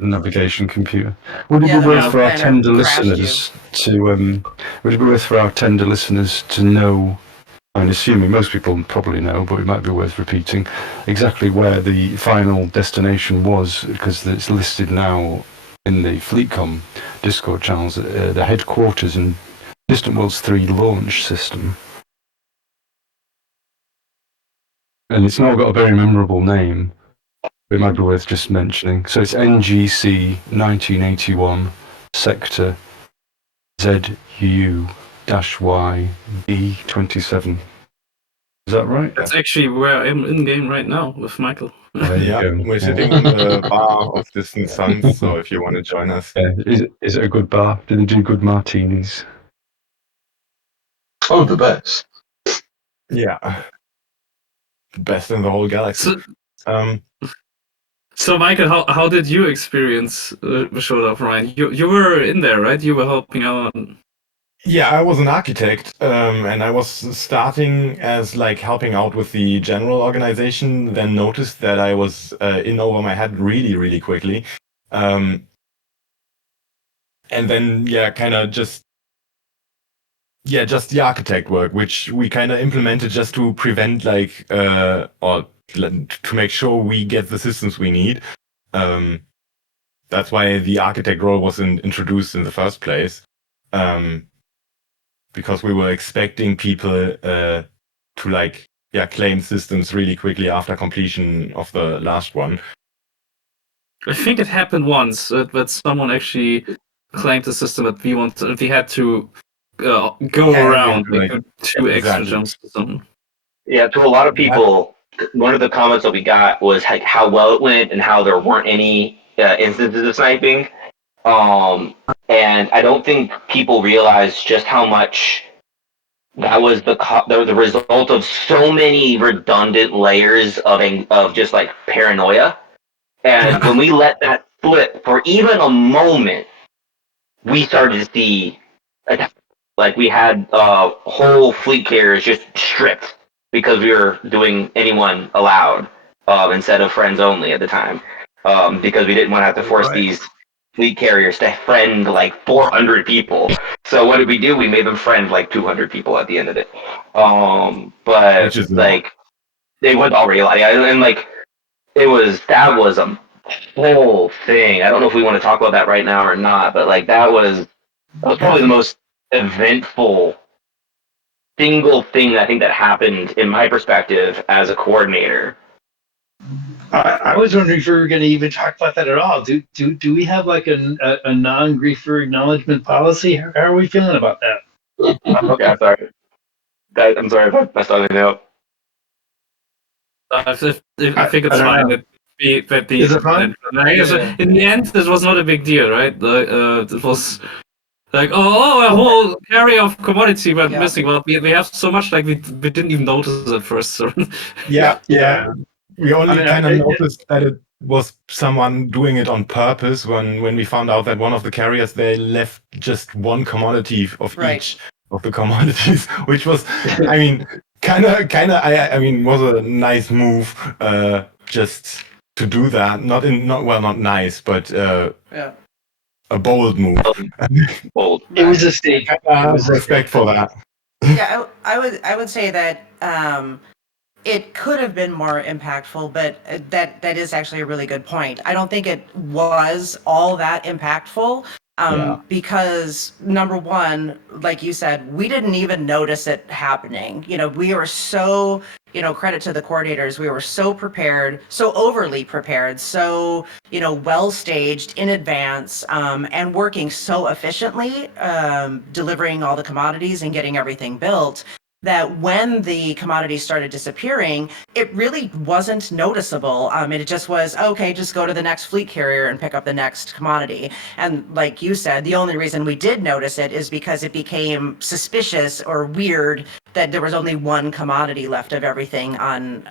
navigation computer. Would it be worth for our tender listeners to know? I'm assuming most people probably know, but it might be worth repeating exactly where the final destination was, because it's listed now in the FleetCom Discord channels, the headquarters in Distant Worlds 3 launch system. And it's not got a very memorable name, but it might be worth just mentioning. So it's NGC 1981 Sector ZU-Y B27. Is that right? That's actually where I am in game right now with Michael. We're sitting on the bar of Distant Suns, so if you want to join us. Is it a good bar? Do they do good martinis? Oh, the best. Yeah. Best in the whole galaxy. So Michael, how did you experience the Shoulder of Orion? You were in there, right? You were helping out. Yeah, I was an architect, and I was starting as like helping out with the general organization, then noticed that I was in over my head really, really quickly. And then, just the architect work, which we kind of implemented just to prevent or to make sure we get the systems we need. That's why the architect role was introduced in the first place. Because we were expecting people to claim systems really quickly after completion of the last one. I think it happened once that someone actually claimed the system that we had to go around like 2 extra jumps or something. Yeah, to a lot of people, one of the comments that we got was how well it went and how there weren't any instances of sniping. And I don't think people realize just how much that was the result of so many redundant layers of just like paranoia. And when we let that slip for even a moment, we started to see like we had whole fleet carriers just stripped because we were doing anyone allowed instead of friends only at the time, because we didn't want to have to force these fleet carriers to friend like 400 people. So what did we do? We made them friend like 200 people at the end of it. But like they would all realize, and like that was a whole thing. I don't know if we want to talk about that right now or not, but like that was probably the most eventful single thing I think that happened in my perspective as a coordinator. I was wondering if we were going to even talk about that at all. Do we have like a non-griefer acknowledgement policy? How are we feeling about that? Okay, I'm sorry. I'm sorry if I messed something up. I think it's fine. Is it fine? In the end, this was not a big deal, right? It was like, a whole area of commodity went missing. Well, we have so much, like we didn't even notice at first. So. Yeah. We only noticed that it was someone doing it on purpose when we found out that one of the carriers, they left just one commodity of each of the commodities, which was, I mean, kind of, was a nice move, just to do that. Not nice, but a bold move. Bold. It was a stake. Respect for that. Yeah, I would say that it could have been more impactful, but that is actually a really good point. I don't think it was all that impactful because number one, like you said, we didn't even notice it happening. You know, we were so credit to the coordinators. We were so prepared, so overly prepared, so, well staged in advance, and working so efficiently, delivering all the commodities and getting everything built, that when the commodities started disappearing, it really wasn't noticeable. It just was, okay, just go to the next fleet carrier and pick up the next commodity. And like you said, the only reason we did notice it is because it became suspicious or weird that there was only one commodity left of everything on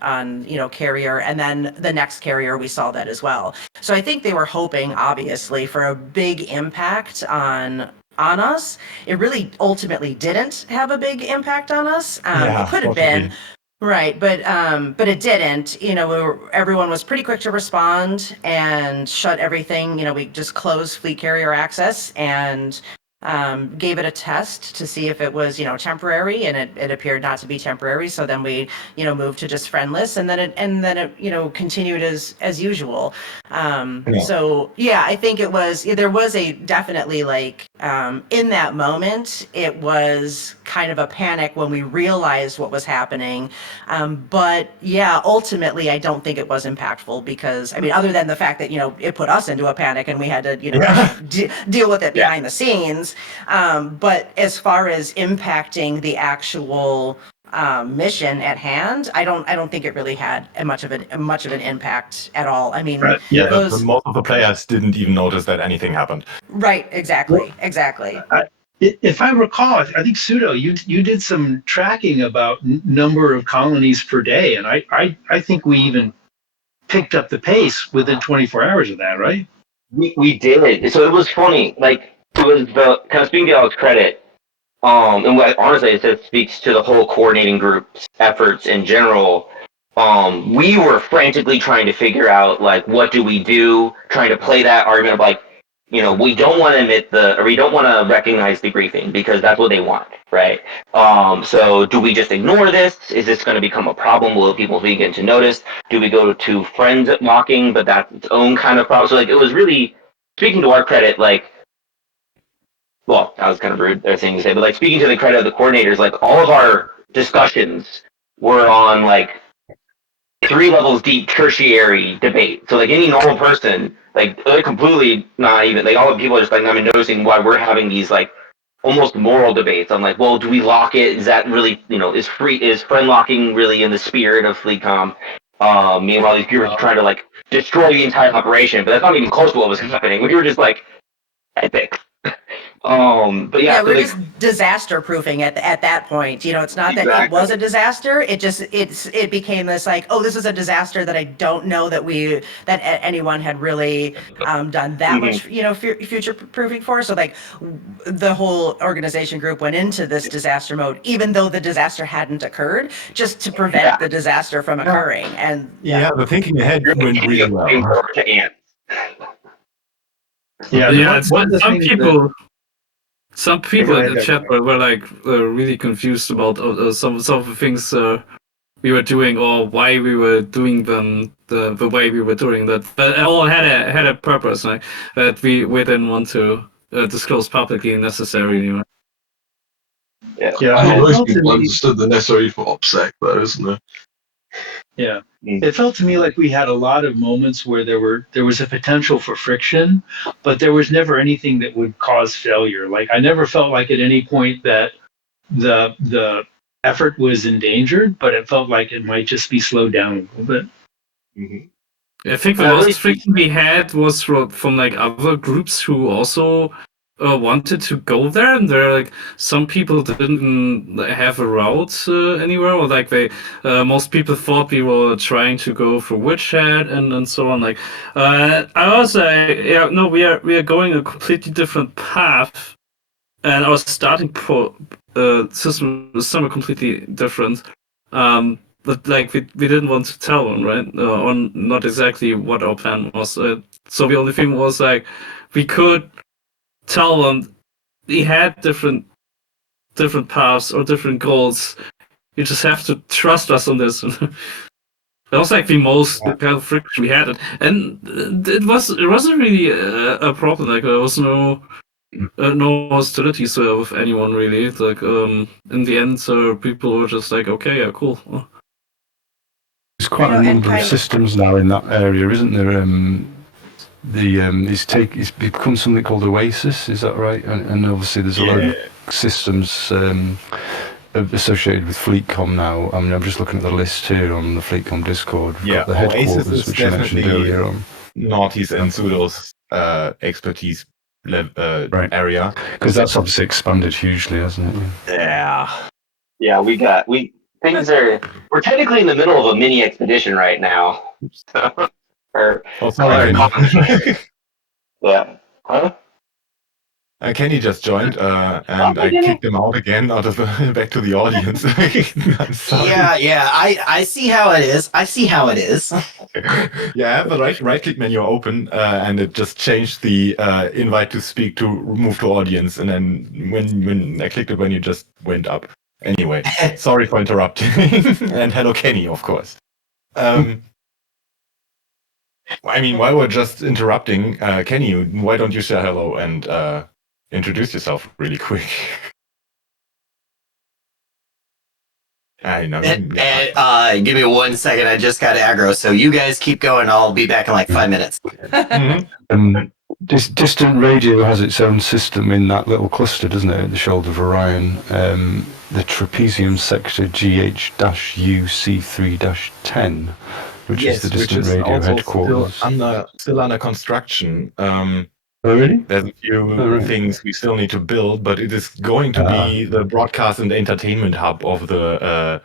carrier, and then the next carrier we saw that as well. So I think they were hoping, obviously, for a big impact on us. It really ultimately didn't have a big impact on us. It could have been, right, but it didn't. Everyone was pretty quick to respond and shut everything. We just closed fleet carrier access and gave it a test to see if it was, temporary, and it appeared not to be temporary. So then we, moved to just friendless, and then it continued as usual. So yeah, I think there was a definitely in that moment, it was kind of a panic when we realized what was happening. But yeah, ultimately, I don't think it was impactful because, other than the fact that, it put us into a panic and we had to, deal with it behind the scenes. But as far as impacting the actual mission at hand, I don't think it really had much of an impact at all. Right. Most of the players didn't even notice that anything happened. Right, exactly. If I recall, I think Pseudo, you did some tracking about number of colonies per day, and I think we even picked up the pace within 24 hours of that, right? We did. So it was funny. It was the kind of speaking to Alex's credit, and honestly, it speaks to the whole coordinating group's efforts in general. We were frantically trying to figure out what do we do, trying to play that argument of we don't want to we don't want to recognize the briefing because that's what they want, right? So do we just ignore this? Is this going to become a problem? Will people begin to notice? Do we go to friend locking, but that's its own kind of problem? So it was really, speaking to our credit, well, that was kind of rude thing to say, but speaking to the credit of the coordinators, all of our discussions were on 3 levels deep tertiary debate. So any normal person, completely not even, all the people are just not even noticing why we're having these almost moral debates on well, do we lock it? Is that really, is friend locking really in the spirit of FleetCom? Meanwhile, these people are trying to destroy the entire operation, but that's not even close to what was happening. We were just epic. But yeah, we're just disaster proofing at that point. It's not that it was a disaster. It became this this is a disaster that I don't know that anyone had really done that much future proofing for. So the whole organization group went into this disaster mode, even though the disaster hadn't occurred, just to prevent the disaster from occurring. And the thinking ahead went really well. Some people in the chat were really confused about some of the things we were doing or why we were doing them the way we were doing that. But it all had a purpose, that we didn't want to disclose publicly necessarily. Yeah, I think most people understood the necessary for OPSEC, though, isn't it? Yeah, it felt to me like we had a lot of moments where there was a potential for friction, but there was never anything that would cause failure. I never felt like at any point that the effort was endangered, but it felt like it might just be slowed down a little bit. Mm-hmm. I think the most friction we had was from other groups who also wanted to go there, and there some people didn't have a route anywhere, or they most people thought we were trying to go for Witchhead and so on. I was we are going a completely different path, and our starting system was somewhat completely different. But we didn't want to tell them, right, on not exactly what our plan was. So the only thing was we could tell them we had different paths or different goals. You just have to trust us on this. That was the most kind of friction we had, and it wasn't really a problem. There was no hostilities with anyone really. In the end, people were just okay, yeah, cool. There's quite a number of systems now in that area, isn't there? It's become something called Oasis, is that right? And obviously there's a lot of systems associated with FleetCom now. I mean, I'm just looking at the list here on the FleetCom Discord. We've got the headquarters, Oasis is which I mentioned earlier on. Naughty's and Sudo's expertise area. Because that's obviously expanded hugely, hasn't it? Yeah, we're technically in the middle of a mini expedition right now. So, yeah. Huh? Kenny just joined, and I kicked him out again back to the audience. I'm sorry. Yeah. I see how it is. Yeah, I have the right click menu open, and it just changed the invite to speak to move to audience, and then when I clicked it, when you just went up. Anyway, sorry for interrupting, and hello, Kenny, of course. I mean, while we're just interrupting, Kenny, why don't you say hello and introduce yourself really quick? I know. Give me 1 second. I just got aggro, so you guys keep going. I'll be back in like 5 minutes. Distant Radio has its own system in that little cluster, doesn't it? The Shoulder of Orion. The trapezium sector GH-UC3-10, which is the Distant Radio headquarters. Still under construction. Oh, really? There's a few things we still need to build, but it is going to be the broadcast and entertainment hub of the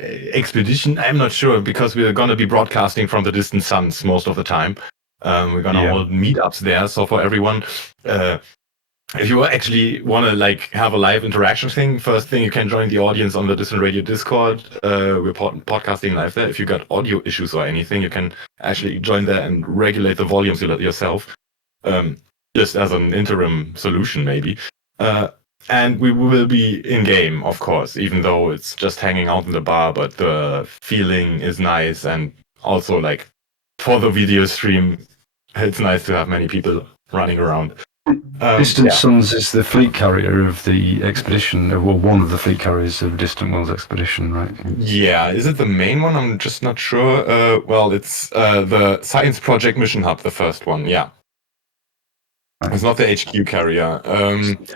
expedition. I'm not sure, because we're going to be broadcasting from the distant suns most of the time. We're going to hold meetups there. So for everyone, if you actually want to have a live interaction thing, first thing, you can join the audience on the Distant Radio Discord. We're podcasting live there. If you got audio issues or anything, you can actually join there and regulate the volumes yourself. Just as an interim solution, maybe. And we will be in game, of course, even though it's just hanging out in the bar, but the feeling is nice. And also, for the video stream, it's nice to have many people running around. Distant Suns is the fleet carrier of the expedition, well, one of the fleet carriers of Distant Worlds expedition, right? Yeah, is it the main one? I'm just not sure. Well, it's the Science Project Mission Hub, the first one, yeah. It's not the HQ carrier.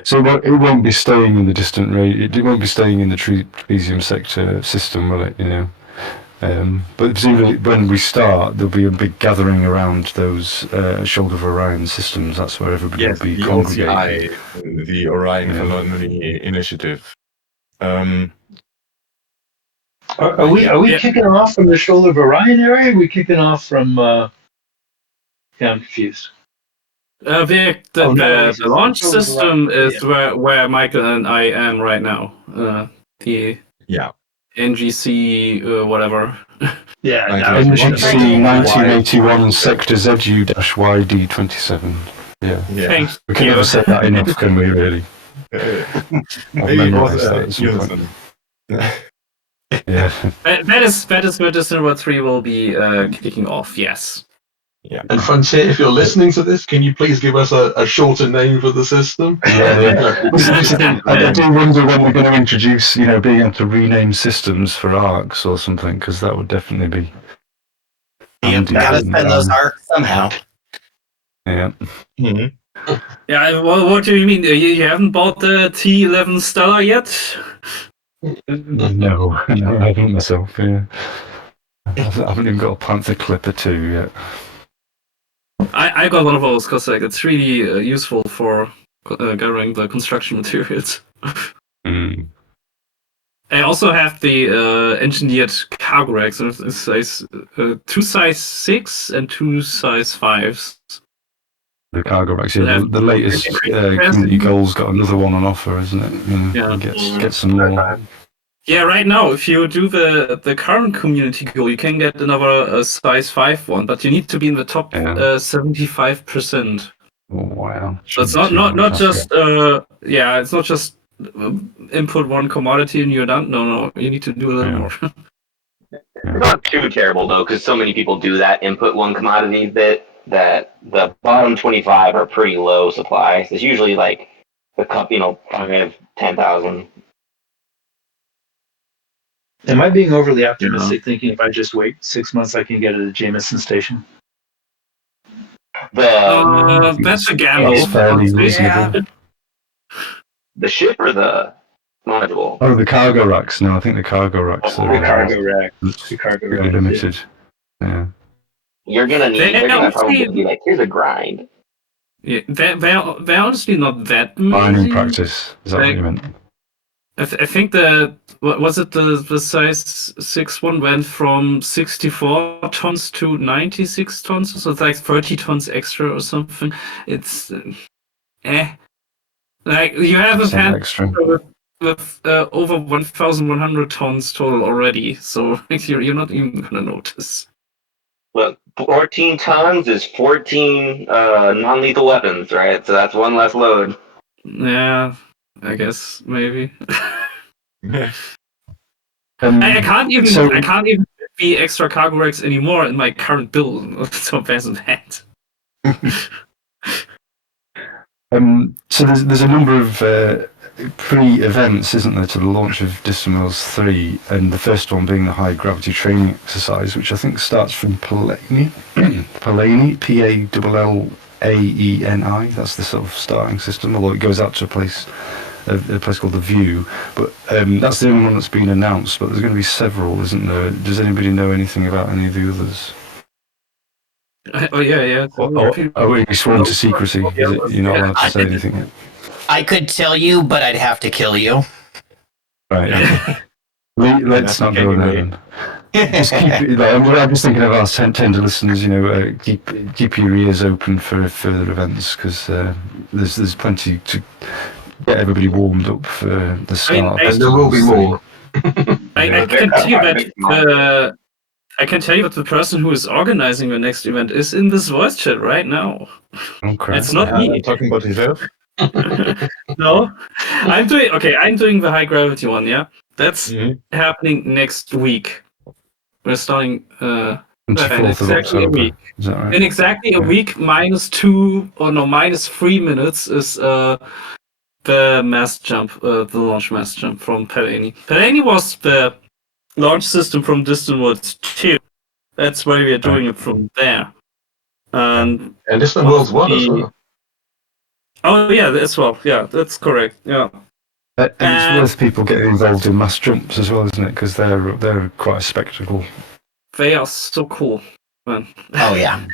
So it won't be staying in the distant radio. It won't be staying in the trapezium sector system, will it? But presumably when we start, there'll be a big gathering around those Shoulder of Orion systems. That's where everybody will be congregating. OCI, the Orion Colony Initiative. Are we kicking off from the Shoulder of Orion area? Or are we kicking off from? I'm confused. The launch system is where Michael and I am right now. The NGC whatever. Yeah, NGC 1981 Sector ZU-YD27. Yeah. We can never say that enough, can we? Really? Maybe it was Unison. Yeah. That is where Distant World 3 will be kicking off. Yes. Yeah. And Frontier, if you're listening to this, can you please give us a shorter name for the system? I do wonder when we're going to introduce, being able to rename systems for arcs or something, because that would definitely be. You've got to spend those arcs somehow. Yeah. Mm-hmm. Yeah. Well, what do you mean? You haven't bought the T11 Stellar yet? No, I haven't myself. Yeah. I haven't even got a Panther Clipper 2 yet. I got one of those because it's really useful for gathering the construction materials. I also have the engineered cargo racks. It's size 2 size 6 and 2 size 5s. The cargo racks. Yeah, the latest community goal's got another one on offer, isn't it? Get some more. Yeah, right now, if you do the current community goal, you can get another size 5 one, but you need to be in the top 75%. Oh, wow. So it's not just it's not just input one commodity and you're done. No, you need to do a little more. It's not too terrible though, because so many people do that input one commodity bit that the bottom 25 are pretty low supplies. It's usually like the 5, 10,000. Am I being overly optimistic, thinking if I just wait 6 months, I can get it at Jameson Station? That's a gamble. That's fairly honestly. reasonable. The ship or the module? Oh, the cargo racks. No, I think the cargo racks The are cargo rack. The cargo really rack. limited. Yeah. You're gonna need. They're gonna probably be like, here's a grind. Yeah, they're honestly not that Mining amazing. practice. Is that what you meant? I think what was it, the size 6 one went from 64 tons to 96 tons, so it's like 30 tons extra or something. It's like you have a fan Extra. with over 1,100 tons total already, so you're not even gonna notice. Look, 14 tons is 14 non-lethal weapons, right? So that's one less load. Yeah, I guess maybe. Yeah. I can't even be extra cargo racks anymore in my current build. So bad as that. So there's a number of pre-events, isn't there, to the launch of Distant Worlds 3, and the first one being the high gravity training exercise, which I think starts from Pallani, Pallaeni. That's the sort of starting system, although it goes out to a place called The View. But that's the only one that's been announced, but there's going to be several, isn't there? Does anybody know anything about any of the others? Yeah. Are we sworn to secrecy? You're not allowed to say anything yet? I could tell you, but I'd have to kill you. Right. Let's not go there then. Just keep it, I'm just thinking of our tender listeners, keep your ears open for further events, because there's plenty to get everybody warmed up for the start. And there will be more. I can tell you that the person who is organizing the next event is in this voice chat right now. Okay. It's not me. Talking about yourself? No, I'm doing the high gravity one. Yeah, that's happening next week. We're starting 24th of October. Is that right? In exactly a week, minus 3 minutes is the mass jump, the launch mass jump from Pallani. Pallani was the launch system from Distant Worlds 2. That's why we are doing it from there. And Distant Worlds 1 as well. Oh yeah, as well. Yeah, that's correct. Yeah. And it's worth people getting involved in mass jumps as well, isn't it? Because they're quite a spectacle. They are so cool, man. Oh yeah,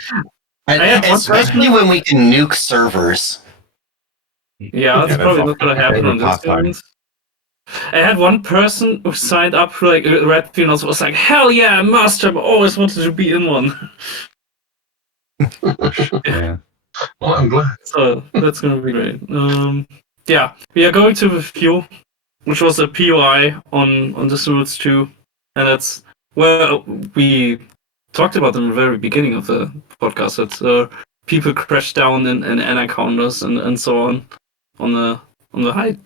and especially when we can nuke servers. Yeah, that's probably not gonna happen on this one. I had one person who signed up for like Redfield and was like, "Hell yeah, mass jump! I always wanted to be in one." Yeah. Well, I'm glad. So that's gonna be great. Yeah, we are going to the View, which was a POI on Distant Worlds 2, and that's where we talked about in the very beginning of the podcast. That people crash down in anacondas and so on the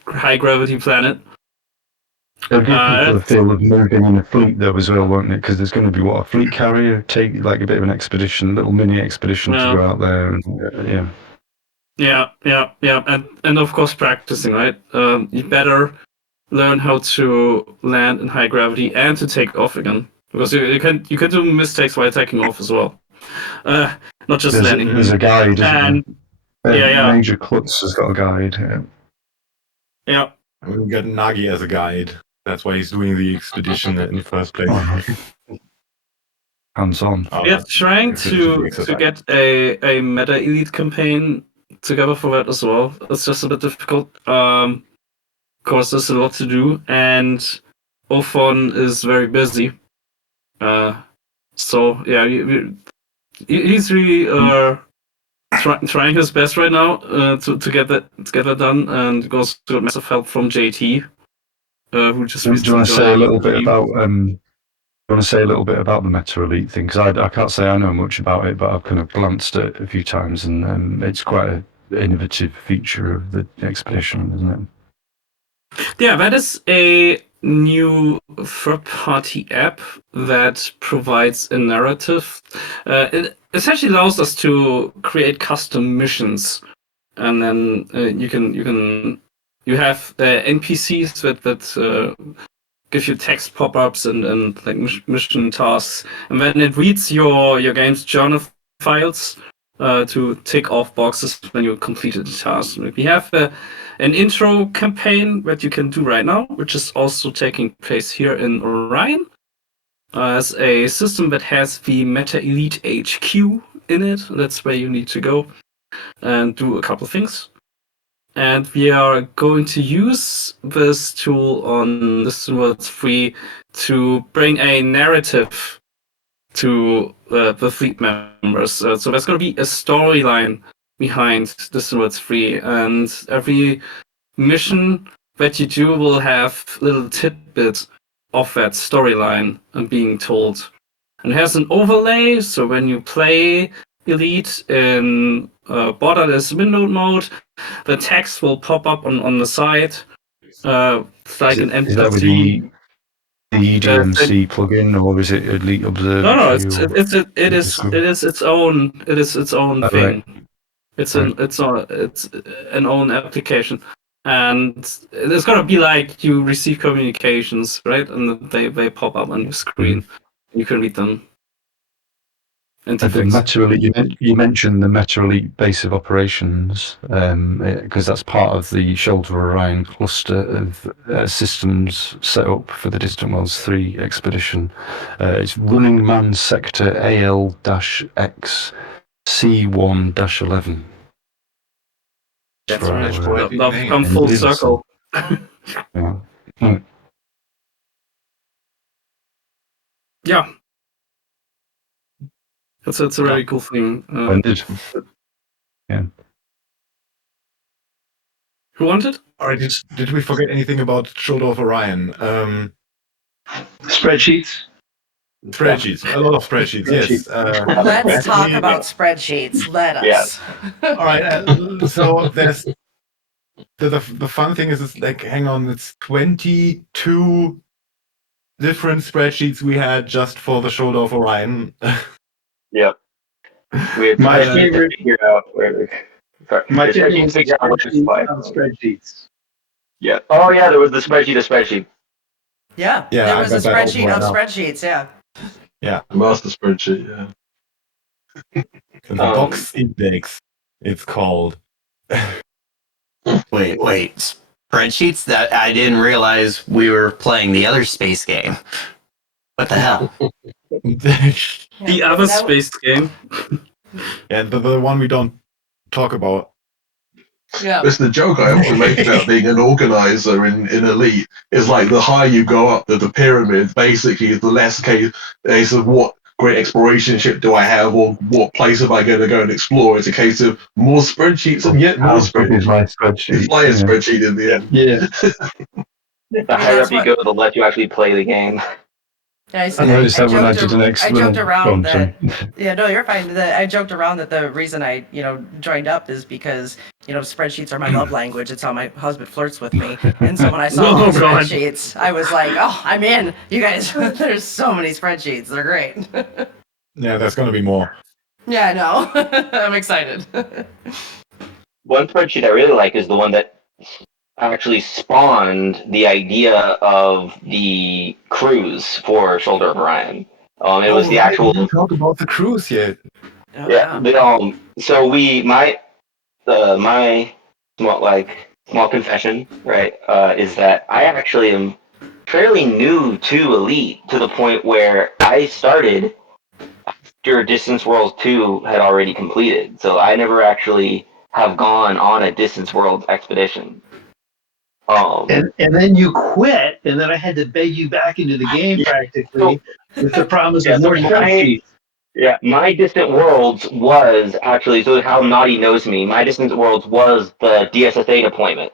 high gravity planet. It'll give people the feel of moving in a fleet though as well, won't it? Because there's going to be a fleet carrier, take like a bit of an expedition, a little mini expedition to go out there, and Yeah, and of course practicing, right? You better learn how to land in high gravity and to take off again, because you can do mistakes while taking off as well, not just landing. There's a guide, and Major Klutz has got a guide. Yeah. We've got Nagi as a guide. That's why he's doing the expedition in the first place. Hands on. We are trying to get a meta elite campaign together for that as well. It's just a bit difficult. Of course, there's a lot to do, and Ophon is very busy. So yeah, he's really trying his best right now to get that done, and goes to massive help from JT, who just. Do you want to say a little bit about? Do you want to say a little bit about the Meta Elite thing? Because I can't say I know much about it, but I've kind of glanced at it a few times, and it's quite an innovative feature of the expedition, isn't it? Yeah, that is a new third-party app that provides a narrative. It essentially allows us to create custom missions, and then you have NPCs that give you text pop-ups and like mission tasks, and then it reads your game's journal files to tick off boxes when you completed the task. We have an intro campaign that you can do right now, which is also taking place here in Orion, as a system that has the Meta Elite HQ in it. That's where you need to go and do a couple things. And we are going to use this tool on Distant Worlds 3 to bring a narrative to the fleet members. So there's going to be a storyline behind Distant Worlds 3, and every mission that you do will have little tidbits of that storyline and being told. And it has an overlay, so when you play Elite in borderless windowed mode, the text will pop up on the side. It's like an Is that with the EDMC plugin, or is it Elite Observer? No, it is its own thing. Right. It's an own application, and it's gonna be like you receive communications, right? And they pop up on your screen. You can read them. And the Meta Elite, you mentioned the Meta Elite base of operations, because that's part of the Shoulder of Orion cluster of systems set up for the Distant Worlds 3 expedition. It's Running Man Sector AL-X C1-11. That's right. right. I've come full circle. Yeah. Yeah. It's a very cool thing. Yeah. Who wanted? All right, did we forget anything about Shoulder of Orion? Spreadsheets. Spreadsheets, a lot of spreadsheets. Yes. Let's talk about spreadsheets. Let us. All right. So there's the fun thing is like, hang on, it's 22 different spreadsheets we had just for the Shoulder of Orion. Yep. We had My to favorite- figure out where. My the favorite spreadsheet was figure out what to spy. spreadsheets. Yeah. Oh yeah, there was the spreadsheet. Yeah, Yeah, there I was a got that spreadsheet open of right now. spreadsheets. Yeah. Master spreadsheet, yeah. The box index, it's called. Wait. Spreadsheets? That I didn't realize we were playing the other space game. What the hell? The other space game. Yeah, the one we don't talk about. Yeah. It's the joke I often make about being an organizer in Elite. Is like the higher you go up the pyramid, basically, the less case of what great exploration ship do I have, or what place am I going to go and explore. It's a case of more spreadsheets and yet more How big is spreadsheets. my spreadsheet? It's like a Yeah. spreadsheet in the end. Yeah. The higher up you go, the less you actually play the game. I I noticed that when I joked did an I excellent. joked around Go on, that. Yeah, no, you're fine. I joked around that the reason I, joined up is because, spreadsheets are my love language. It's how my husband flirts with me. And so when I saw Oh, the God. spreadsheets, I was like, oh, I'm in. You guys, there's so many spreadsheets. They're great. Yeah, there's going to be more. Yeah, I know. I'm excited. One spreadsheet I really like is the one that actually spawned the idea of the cruise for Shoulder of Orion. It was the actual. We didn't talk about the cruise yet. Oh, Yeah. So my small confession, right, is that I actually am fairly new to Elite, to the point where I started after Distance Worlds 2 had already completed. So I never actually have gone on a Distance Worlds expedition. And then you quit, and then I had to beg you back into the game practically with the promise of more spreadsheets. Yeah, my Distant Worlds was actually, so how Naughty knows me, my Distant Worlds was the DSSA deployment.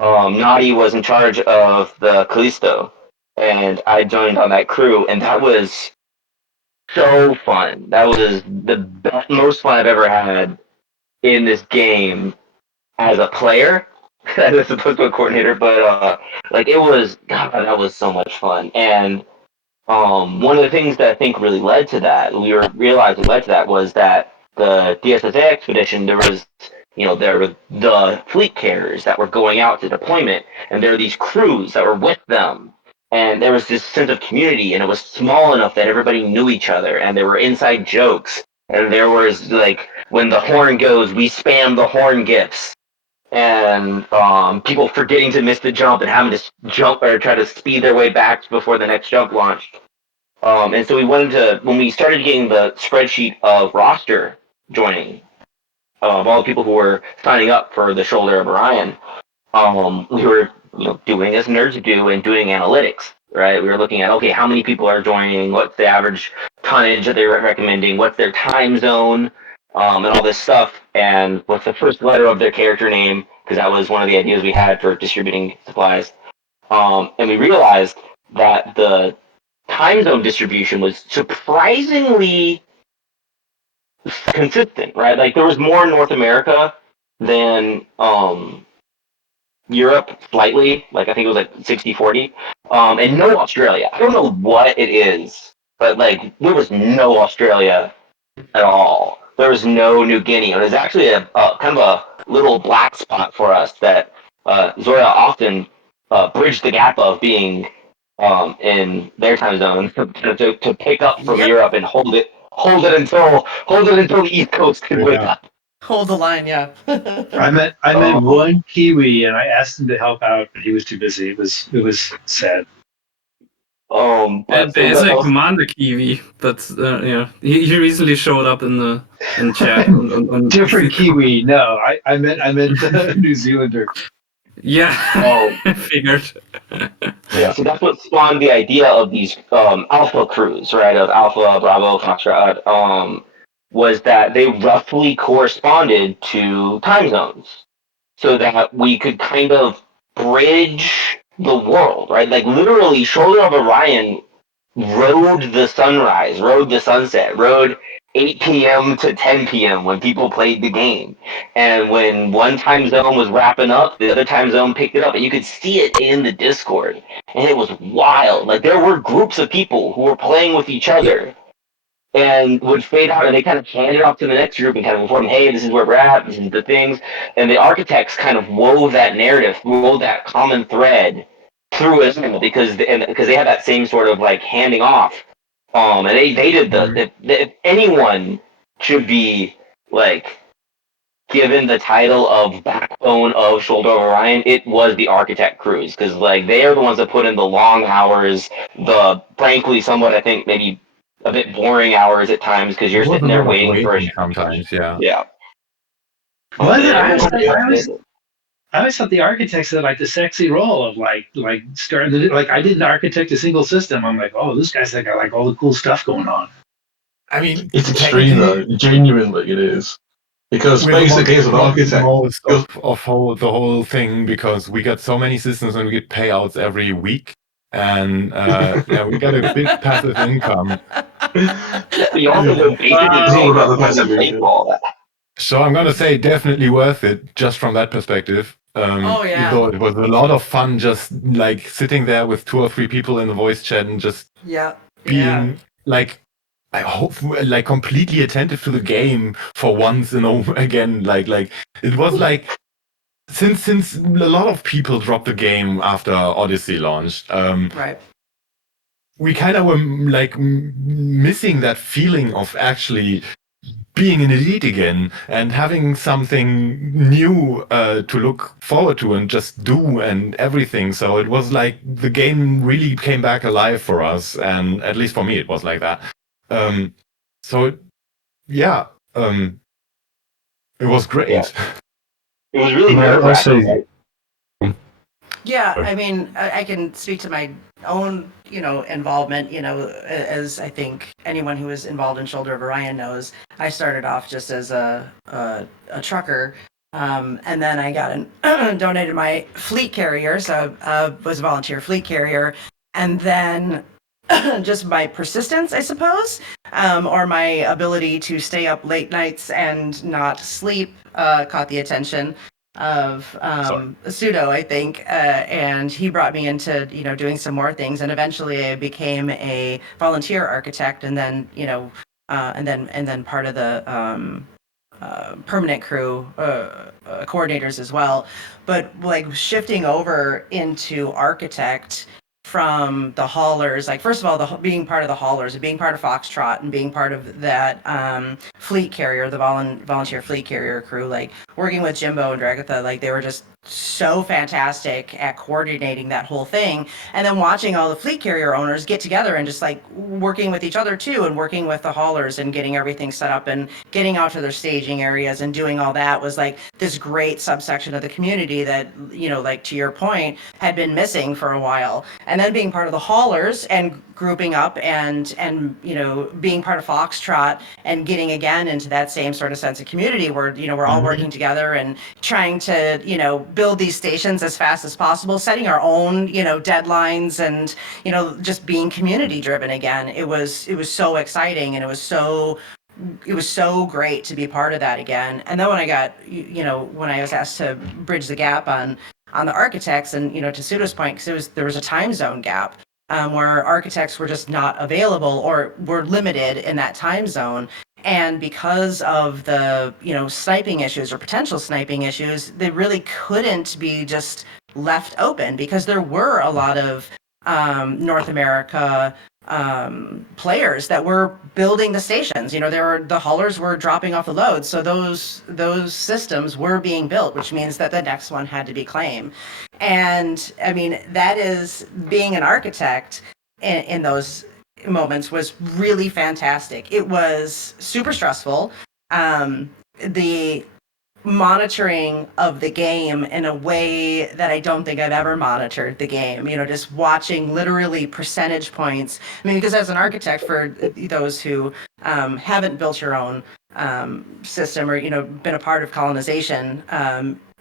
Naughty was in charge of the Callisto, and I joined on that crew, and that was so fun. That was the most fun I've ever had in this game as a player, as opposed to a coordinator, but it was, God, that was so much fun. And one of the things that I think really led to that, was that the DSSA expedition, there were the fleet carriers that were going out to deployment, and there were these crews that were with them. And there was this sense of community, and it was small enough that everybody knew each other, and there were inside jokes, and there was like when the horn goes, we spam the horn gifs, and people forgetting to miss the jump and having to jump or try to speed their way back before the next jump launched. And so we wanted to, when we started getting the spreadsheet of roster joining, of all the people who were signing up for the Shoulder of Orion, we were doing as nerds do and doing analytics, right? We were looking at, okay, how many people are joining, what's the average tonnage that they're recommending, what's their time zone, and all this stuff, and what's the first letter of their character name, because that was one of the ideas we had for distributing supplies. And we realized that the time zone distribution was surprisingly consistent, right? Like there was more North America than Europe slightly, like I think it was like 60-40, and no Australia. I don't know what it is, but like there was no Australia at all. There was no New Guinea. It was actually a kind of a little black spot for us that Zoya often bridged the gap of being in their time zone to pick up from Europe and hold it until the East Coast could wake up. Hold the line, yeah. I met one Kiwi, and I asked him to help out, but he was too busy. It was sad. There's a Commander Kiwi, but he recently showed up in chat. on Different Kiwi. No, I meant the New Zealander. Yeah, I figured. Yeah, so that's what spawned the idea of these Alpha crews, right? Of Alpha, Bravo, Foxtrot. Was that they roughly corresponded to time zones, so that we could kind of bridge the world, right? Like literally, Shoulder of Orion rode the sunrise, rode the sunset, rode 8 p.m. to 10 p.m. when people played the game. And when one time zone was wrapping up, the other time zone picked it up, and you could see it in the Discord. And it was wild. Like there were groups of people who were playing with each other and would fade out, and they kind of hand it off to the next group and kind of inform, hey, this is where we're at, this is the things. And the architects kind of wove that narrative, wove that common thread through it because they had that same sort of like handing off. And they did if anyone should be like given the title of backbone of Shoulder of Orion, it was the architect crews, because like they are the ones that put in the long hours, the frankly somewhat I think maybe a bit boring hours at times because you're sitting there waiting for sometimes, yeah. Yeah. I always thought the architects had like the sexy role of like starting to like I didn't architect a single system. I'm like, oh, this guy's got like all the cool stuff going on. I mean, it's extreme though. Genuinely, it is. Because basically, as an architect, of the whole thing, because we got so many systems and we get payouts every week, and we got a big passive income. It's all about the passive income. So I'm gonna say definitely worth it, just from that perspective. Though it was a lot of fun, just like sitting there with 2 or 3 people in the voice chat and just being like, I hope, like completely attentive to the game for once. Again, like it was like since a lot of people dropped the game after Odyssey launched. Right. We kind of were like missing that feeling of actually being an elite again and having something new to look forward to and just do and everything. So it was like the game really came back alive for us, and at least for me it was like that. It was great. Yeah. It was really nerve-wracking. Yeah, I mean, I can speak to my own, involvement, as I think anyone who is involved in Shoulder of Orion knows. I started off just as a trucker, and then I got donated my fleet carrier, so I was a volunteer fleet carrier, and then just my persistence, I suppose, or my ability to stay up late nights and not sleep caught the attention of Pseudo, I think, and he brought me into doing some more things, and eventually I became a volunteer architect, and then and then part of the permanent crew coordinators as well. But like shifting over into architect from the haulers, like first of all, being part of the haulers and being part of Foxtrot and being part of that fleet carrier, the volunteer fleet carrier crew, like working with Jimbo and Dragatha, like they were just so fantastic at coordinating that whole thing. And then watching all the fleet carrier owners get together and just like working with each other too, and working with the haulers and getting everything set up and getting out to their staging areas and doing all that was like this great subsection of the community that, you know, like to your point, had been missing for a while. And then being part of the haulers and grouping up and you know, being part of Foxtrot and getting again into that same sort of sense of community where, you know, we're all working together and trying to, you know, build these stations as fast as possible, setting our own, you know, deadlines and, you know, just being community driven again. It was so exciting, and it was so great to be part of that again. And then when I got, you know, when I was asked to bridge the gap on the architects, and, you know, to Sudo's point, because there was a time zone gap where architects were just not available or were limited in that time zone. And because of the, you know, sniping issues or potential sniping issues, they really couldn't be just left open, because there were a lot of North America players that were building the stations. You know, the haulers were dropping off the loads, so those systems were being built, which means that the next one had to be claimed. And I mean, that is, being an architect in those moments was really fantastic. It was super stressful. The monitoring of the game in a way that I don't think I've ever monitored the game, you know, just watching literally percentage points. I mean, because as an architect, for those who haven't built your own system or, you know, been a part of colonization,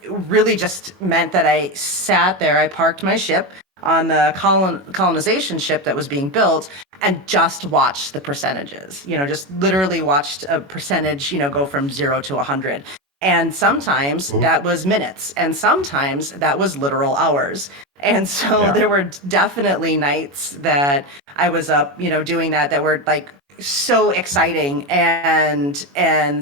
it really just meant that I sat there, I parked my ship on the colonization ship that was being built and just watched the percentages, you know, just literally watched a percentage, you know, go from 0 to 100. And sometimes that was minutes, and sometimes that was literal hours. And so there were definitely nights that I was up, you know, doing that were like so exciting and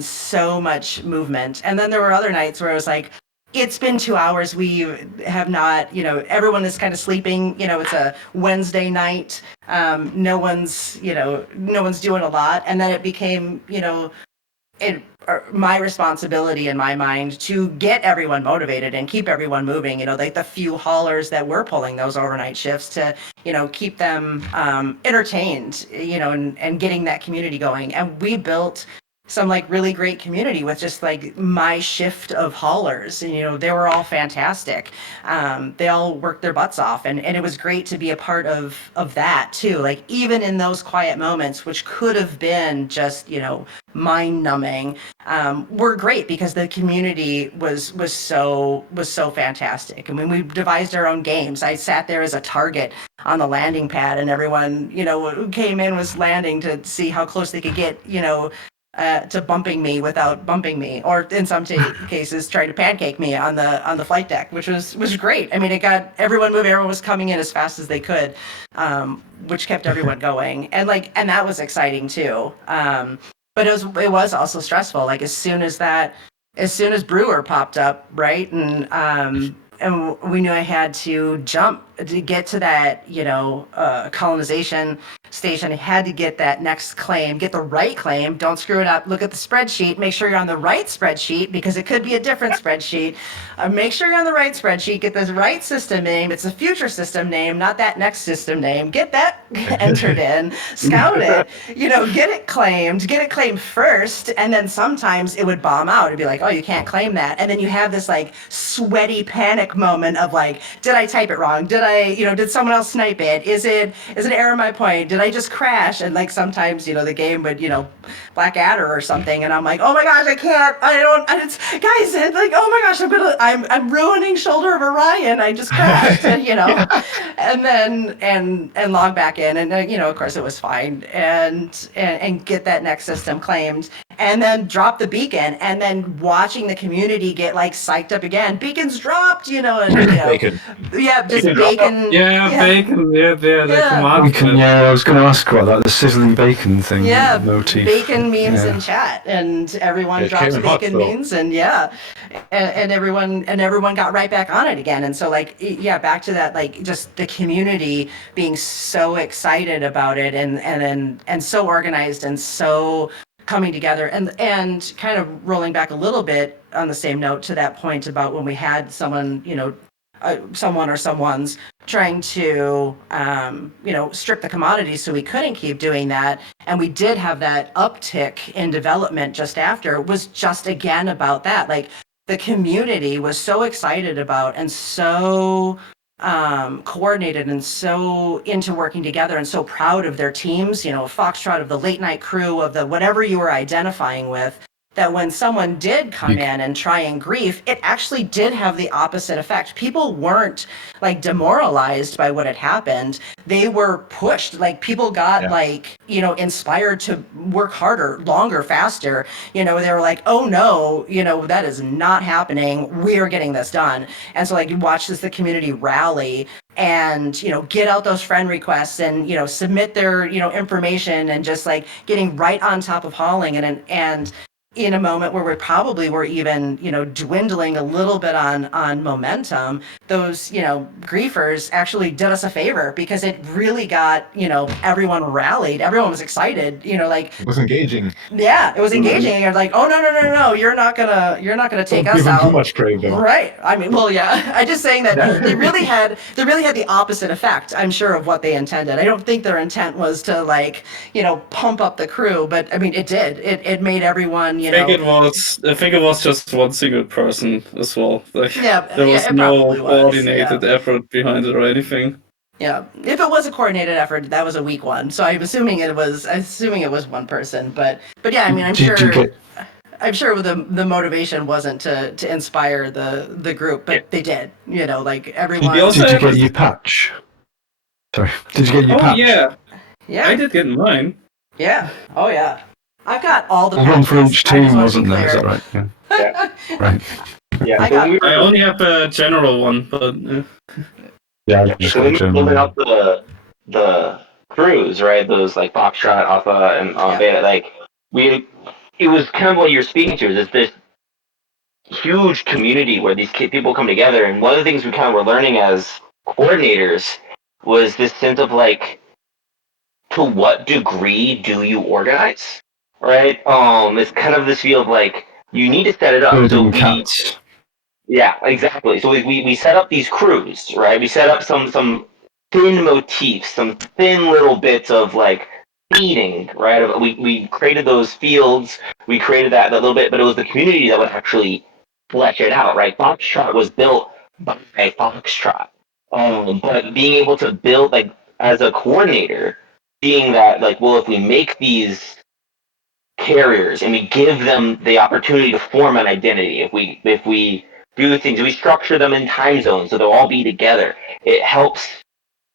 so much movement. And then there were other nights where I was like, it's been 2 hours. We have not, you know, everyone is kind of sleeping. You know, it's a Wednesday night. No one's doing a lot. And then it became, you know, my responsibility in my mind to get everyone motivated and keep everyone moving, you know, like the few haulers that were pulling those overnight shifts to, you know, keep them entertained, you know, and getting that community going. And we built some like really great community with just like my shift of haulers, and, you know, they were all fantastic. They all worked their butts off, and it was great to be a part of that too. Like even in those quiet moments, which could have been just, you know, mind numbing, were great because the community was so fantastic. I mean, we devised our own games. I sat there as a target on the landing pad, and everyone, you know, who came in was landing to see how close they could get, you know, to bumping me without bumping me, or in some cases try to pancake me on the flight deck, which was great. I mean, it got everyone moving. Everyone was coming in as fast as they could, which kept everyone going, and that was exciting too. But it was also stressful. Like as soon as Brewer popped up, right, and we knew I had to jump to get to that, you know, colonization station. I had to get that next claim, get the right claim. Don't screw it up. Look at the spreadsheet. Make sure you're on the right spreadsheet, because it could be a different spreadsheet. Make sure you're on the right spreadsheet. Get the right system name. It's a future system name, not that next system name. Get that entered in. Scout it. You know, get it claimed first, and then sometimes it would bomb out. It'd be like, oh, you can't claim that. And then you have this like sweaty panic moment of like, did I type it wrong? Did someone else snipe it? Is it an error on my point? Did I just crash? And like sometimes, you know, the game would, you know, Black Adder or something, and I'm like, oh my gosh, guys, like, oh my gosh, I'm ruining Shoulder of Orion. I just crashed, and, you know, and then log back in, and you know, of course it was fine, and get that next system claimed. and then drop the beacon, and then watching the community get like psyched up again. Beacon's dropped, and Bacon. yeah, just Bacon. bacon. Bacon. Yeah, the Yeah. command. Bacon, yeah, I was going to ask about that, the sizzling bacon thing. Yeah, motif. bacon memes Yeah. in chat, and everyone It drops came hot, bacon though. memes, and and everyone got right back on it again. And so back to that, like just the community being so excited about it, and so organized and so coming together, and kind of rolling back a little bit on the same note to that point about when we had someone, someone or someone's trying to strip the commodities, so we couldn't keep doing that, and we did have that uptick in development just after, was just again about that. Like the community was so excited about and so coordinated and so into working together and so proud of their teams, Foxtrot, of the late night crew, of the whatever you were identifying with, that when someone did come in and try and grief, it actually did have the opposite effect. People weren't like demoralized by what had happened. They were pushed. Like people got inspired to work harder, longer, faster. They were like, oh no, that is not happening. We are getting this done. And so like you watch the community rally and get out those friend requests and submit their information, and just like getting right on top of hauling, and in a moment where we probably were even, dwindling a little bit on momentum, those, griefers actually did us a favor, because it really got, everyone rallied. Everyone was excited, It was engaging. Yeah, it was engaging. And you're like, oh, no, you're not gonna take Don't us give them out. too much credit, though. Right. I mean, well, yeah. I'm just saying that they really had the opposite effect, I'm sure, of what they intended. I don't think their intent was to pump up the crew, but I mean, it did. It made everyone, I think it was just one single person as well. Like, there was it no probably was, coordinated effort behind it or anything. Yeah, if it was a coordinated effort, that was a weak one. So I'm assuming it was one person. But yeah, I mean, I'm sure the motivation wasn't to inspire the group, but they did. Like everyone. Did you get your patch? Sorry, did you get your patch? Oh yeah, I did get mine. Yeah. Oh yeah. I've got all the One for patches. each I just team, wanna wasn't be there? Is clear. that right? Yeah. Right. Yeah, I I only have a general one, but Yeah, I just so got we a were building general. out the crews, right? Those like Foxtrot, Alpha, and Beta. Like it was kind of what you're speaking to. Is this huge community where these people come together, and one of the things we kind of were learning as coordinators was this sense of like, to what degree do you organize, right? It's kind of this feel of like you need to set it up. Building cats. Yeah, exactly. So we set up these crews, right? We set up some thin motifs, some thin little bits of like feeding, right? We created those fields, we created that little bit, but it was the community that would actually flesh it out, right? Foxtrot was built by Foxtrot. But being able to build, like, as a coordinator, seeing that, like, well, if we make these carriers and we give them the opportunity to form an identity, if we do things, we structure them in time zones so they'll all be together, it helps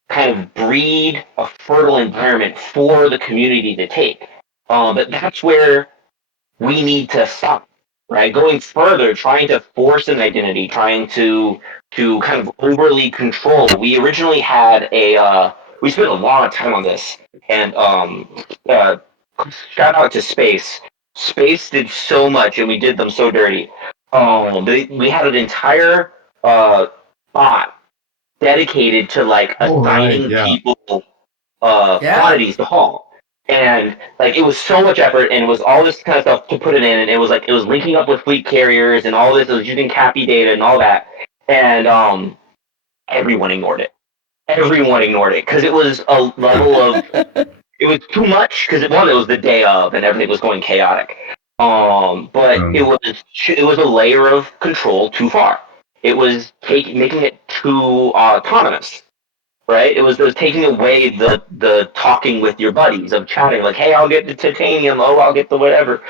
kind of breed a fertile environment for the community to take. But that's where we need to stop, right? Going further, trying to force an identity, trying to kind of overly control. We originally had we spent a lot of time on this, and shout out to Space. Space did so much, and we did them so dirty. We had an entire bot dedicated to like assigning people quantities to haul. And like it was so much effort, and it was all this kind of stuff to put it in, and it was linking up with fleet carriers and all this. It was using CAPI data and all that, and everyone ignored it. Everyone ignored it because it was a level of it was too much because it was the day of and everything was going chaotic. But it was a layer of control too far. It was making it too autonomous. Right? It was taking away the talking with your buddies, of chatting, like, hey, I'll get the titanium, oh, I'll get the whatever.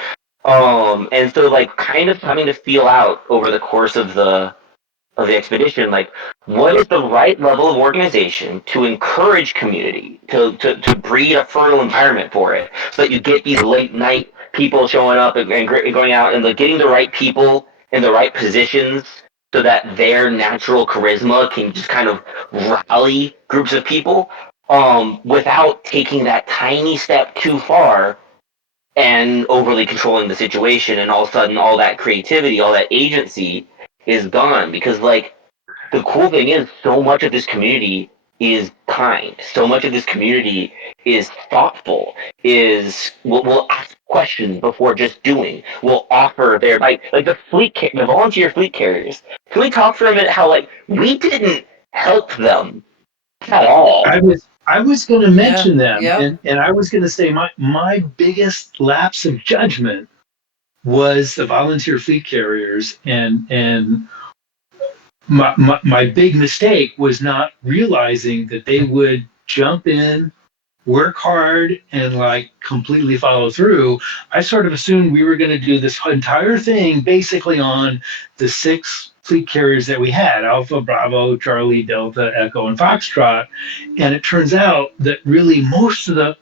And so like kind of having to feel out over the course of the expedition, like what is the right level of organization to encourage community, to breed a fertile environment for it, so that you get these late night people showing up and going out and like getting the right people in the right positions so that their natural charisma can just kind of rally groups of people without taking that tiny step too far and overly controlling the situation, and all of a sudden all that creativity, all that agency is gone. Because like the cool thing is, so much of this community is kind, so much of this community is thoughtful, will ask questions before just doing, will offer their like the volunteer fleet carriers. Can we talk for a minute how like we didn't help them at all? I was going to mention them, yeah. and I was going to say my biggest lapse of judgment was the volunteer fleet carriers, and my big mistake was not realizing that they would jump in, work hard, and like completely follow through. I sort of assumed we were going to do this entire thing basically on the 6 fleet carriers that we had: Alpha, Bravo, Charlie, Delta, Echo, and Foxtrot. And it turns out that really most of that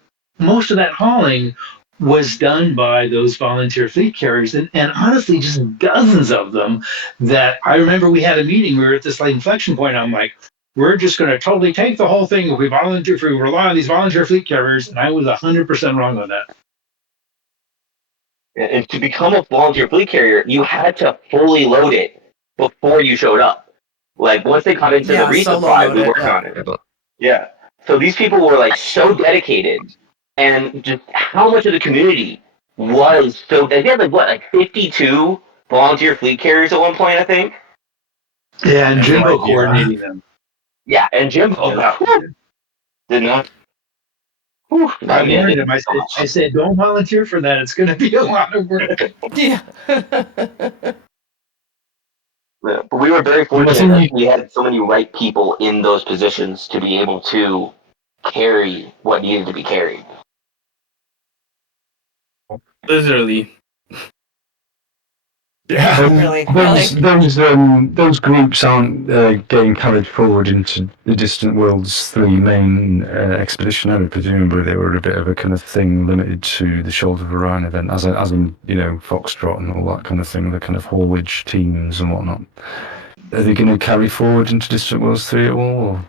hauling was done by those volunteer fleet carriers, and honestly, just dozens of them. That I remember we had a meeting. We were at this like inflection point. I'm like, we're just going to totally take the whole thing if we rely on these volunteer fleet carriers, and I was 100% wrong on that. And to become a volunteer fleet carrier, you had to fully load it before you showed up. Like once they got into the resupply, we worked on it. Yeah. So these people were like so dedicated, and just how much of the community was so. They had like 52 volunteer fleet carriers at one point, I think. Yeah, and Jimbo coordinating them. Yeah, and Jimbo did not. I warned him. I said, don't volunteer for that. It's going to be a lot of work. Yeah. Yeah, but we were very fortunate that we had so many right people in those positions to be able to carry what needed to be carried. Literally. Yeah. Really. Those groups aren't getting carried forward into the Distant Worlds 3 main expedition. I would presumably they were a bit of a kind of thing limited to the Shoulder of Orion event, as in Foxtrot and all that kind of thing, the kind of haulage teams and whatnot. Are they going to carry forward into Distant Worlds 3 at all? Or?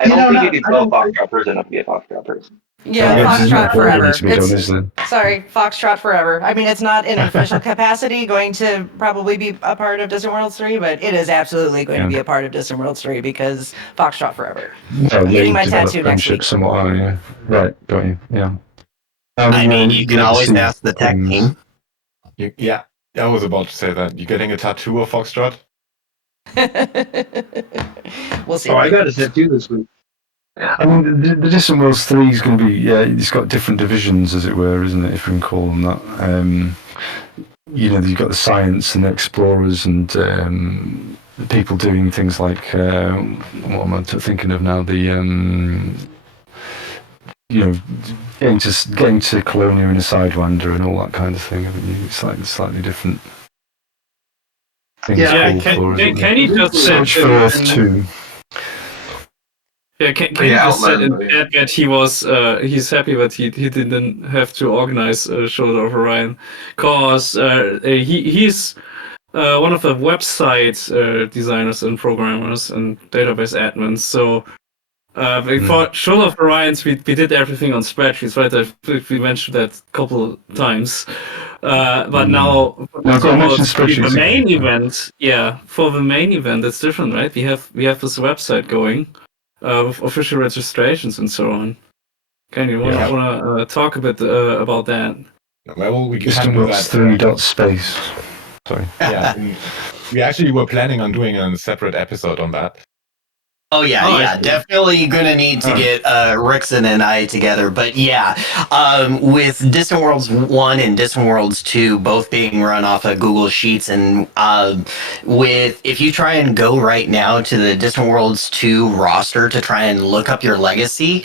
I don't think you could tell a Foxtrot person not to be a Foxtrot person. Yeah, Foxtrot forever. Sorry, Foxtrot forever. I mean, it's not in official capacity going to probably be a part of Distant Worlds 3, but it is absolutely going to be a part of Distant Worlds 3 because Foxtrot forever. I'm getting my tattoo next week. Somewhat, right, got you, yeah. I mean, you can always ask the tech team. Yeah, I was about to say that. You getting a tattoo of Foxtrot? We'll see. Oh, I got a tattoo this week. I mean, the Distant Worlds 3 is going to be, it's got different divisions, as it were, isn't it, if we can call them that. You've got the science and the explorers and the people doing things like, what am I thinking of now, getting to Colonia in a Sidewinder and all that kind of thing. I mean, it's slightly different things. Yeah, can you just Search for Earth 2. Yeah, can you just said in chat that he's happy that he didn't have to organize Shoulder of Orion, cause he's one of the website designers and programmers and database admins. So for Shoulder of Orions, we did everything on spreadsheets, right? We mentioned that a couple times. But now for the main event, for the main event, it's different, right? We have this website going. With official registrations and so on. Can you want to talk a bit about that? Well, we can Distant do Worlds that. 3 space. Sorry. Yeah, we actually were planning on doing a separate episode on that. Oh, yeah. Definitely going to need to get Rickson and I together. But with Distant Worlds 1 and Distant Worlds 2 both being run off of Google Sheets, and if you try and go right now to the Distant Worlds 2 roster to try and look up your legacy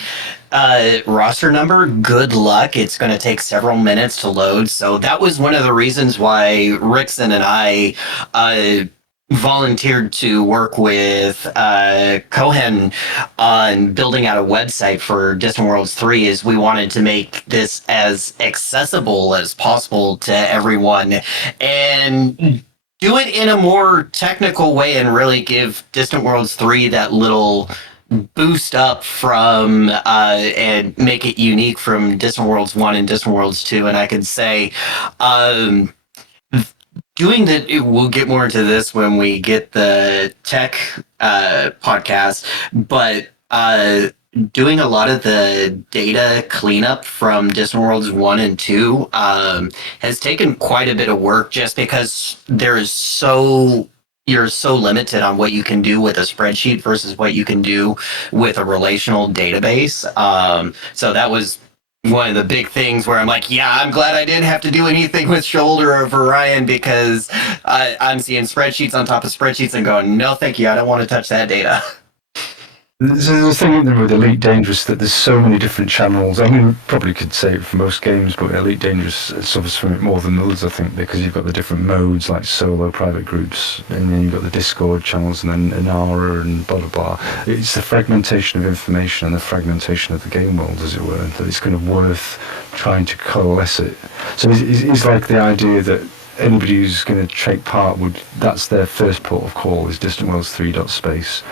roster number, good luck. It's going to take several minutes to load. So that was one of the reasons why Rickson and I volunteered to work with Cohen on building out a website for Distant Worlds 3 is we wanted to make this as accessible as possible to everyone and do it in a more technical way and really give Distant Worlds 3 that little boost up from and make it unique from Distant Worlds 1 and Distant Worlds 2. And I could say doing that, we'll get more into this when we get the tech podcast, but doing a lot of the data cleanup from Distant Worlds 1 and 2 has taken quite a bit of work just because you're so limited on what you can do with a spreadsheet versus what you can do with a relational database. So that was one of the big things where I'm like, yeah, I'm glad I didn't have to do anything with Shoulder of Orion because I'm seeing spreadsheets on top of spreadsheets and going, no, thank you, I don't want to touch that data. There's a thing with Elite Dangerous that there's so many different channels. I mean, probably could say it for most games, but Elite Dangerous suffers from it more than others, I think, because you've got the different modes like solo, private groups, and then you've got the Discord channels, and then Inara and blah blah blah. It's the fragmentation of information and the fragmentation of the game world, as it were, that it's kind of worth trying to coalesce it. So it's like the idea that anybody who's going to take part that's their first port of call is Distant Worlds 3.space.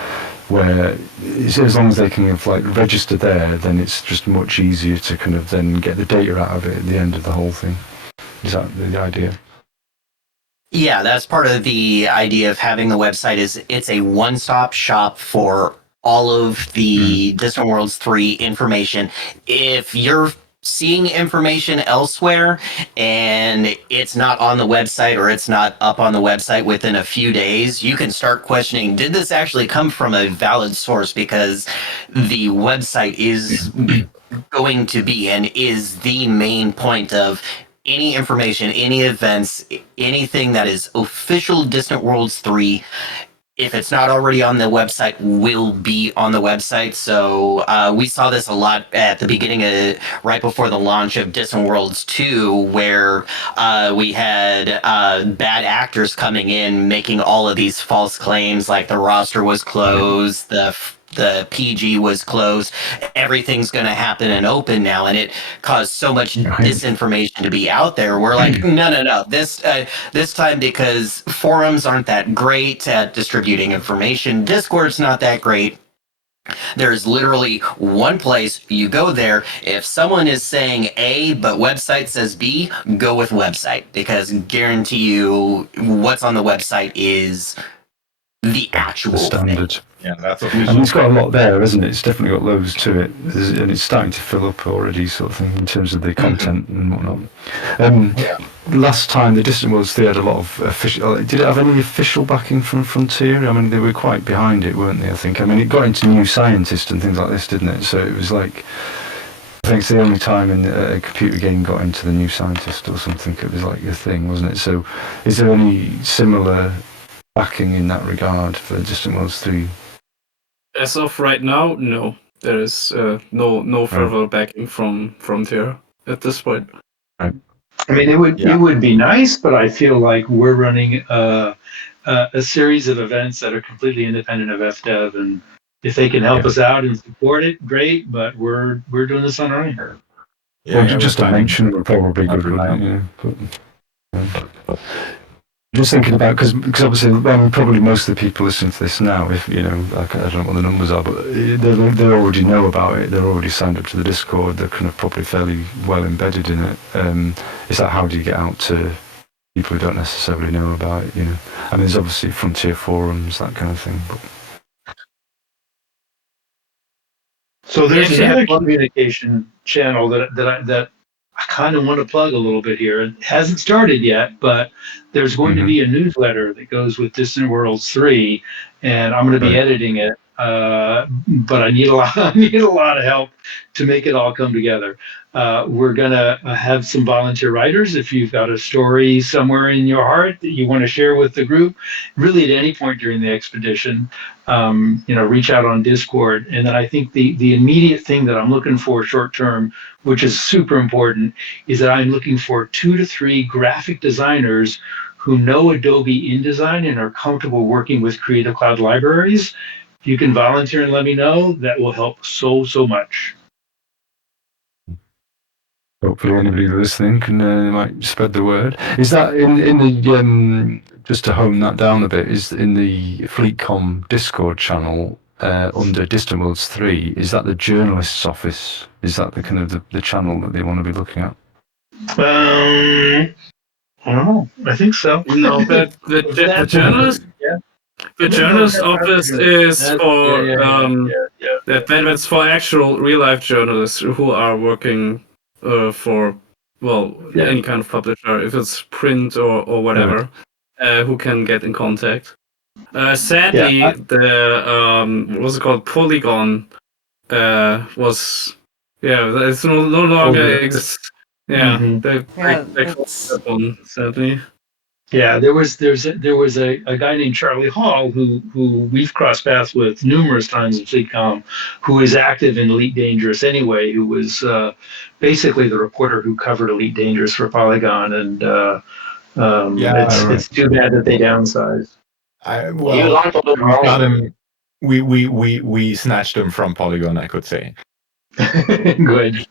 Where as long as they can register there, then it's just much easier to kind of then get the data out of it at the end of the whole thing. Is that the idea? Yeah, that's part of the idea of having the website is it's a one-stop shop for all of the Distant Worlds 3 information. If you're seeing information elsewhere and it's not on the website or it's not up on the website within a few days, you can start questioning, did this actually come from a valid source? Because the website is going to be and is the main point of any information, any events, anything that is official Distant Worlds 3. If it's not already on the website, will be on the website. So we saw this a lot at the beginning right before the launch of Distant Worlds 2, where we had bad actors coming in, making all of these false claims, like the roster was closed, the PG was closed, everything's going to happen and open now, and it caused so much disinformation to be out there. We're like, no. This time, because forums aren't that great at distributing information, Discord's not that great. There's literally one place you go there. If someone is saying A, but website says B, go with website, because guarantee you what's on the website is the actual standard. Thing. Yeah, that's official. And it's got a lot there, hasn't it? It's definitely got loads to it, and it's starting to fill up already, sort of thing, in terms of the content and whatnot. Last time the Distant Worlds 3 had a lot of official. Did it have any official backing from Frontier? I mean, they were quite behind it, weren't they? I think. I mean, it got into New Scientist and things like this, didn't it? So it was like, I think it's the only time a computer game got into the New Scientist or something. It was like a thing, wasn't it? So, is there any similar backing in that regard for Distant Worlds 3? As of right now, no. There is no further backing from Frontier at this point. I mean, it would be nice, but I feel like we're running a series of events that are completely independent of FDev, and if they can help us out and support it, great. But we're doing this on our own. Just a mention would probably be good. Just thinking about, because obviously, probably most of the people listening to this now, if I don't know what the numbers are, but they already know about it. They're already signed up to the Discord. They're kind of probably fairly well embedded in it. Is that how do you get out to people who don't necessarily know about it? I mean, there's obviously Frontier forums, that kind of thing. But so there's another communication channel that I kind of want to plug a little bit here. It hasn't started yet, but there's going to be a newsletter that goes with Distant Worlds 3, and I'm going to be editing it. But I need a lot of help to make it all come together. We're going to have some volunteer writers. If you've got a story somewhere in your heart that you want to share with the group, really at any point during the expedition, reach out on Discord. And then I think the immediate thing that I'm looking for short term, which is super important, is that I'm looking for 2 to 3 graphic designers who know Adobe InDesign and are comfortable working with Creative Cloud libraries. If you can volunteer and let me know, that will help so much. Hopefully anybody listening can might spread the word. Is that in the just to hone that down a bit, is in the FleetCom Discord channel under Distant Worlds 3, is that the journalist's office? Is that the kind of the channel that they want to be looking at? I don't know. I think so. No, but the journalist, Yeah. the journalist office is for that's for actual real life journalists who are working for any kind of publisher, if it's print or whatever, who can get in contact. Sadly, the what's it called, Polygon, it's no longer exists. Yeah, they closed that one, sadly. Yeah, there was a guy named Charlie Hall who we've crossed paths with numerous times at FleetCom, who is active in Elite Dangerous anyway, who was basically the reporter who covered Elite Dangerous for Polygon, and it's too bad that they downsized. We snatched him from Polygon, I could say. Good.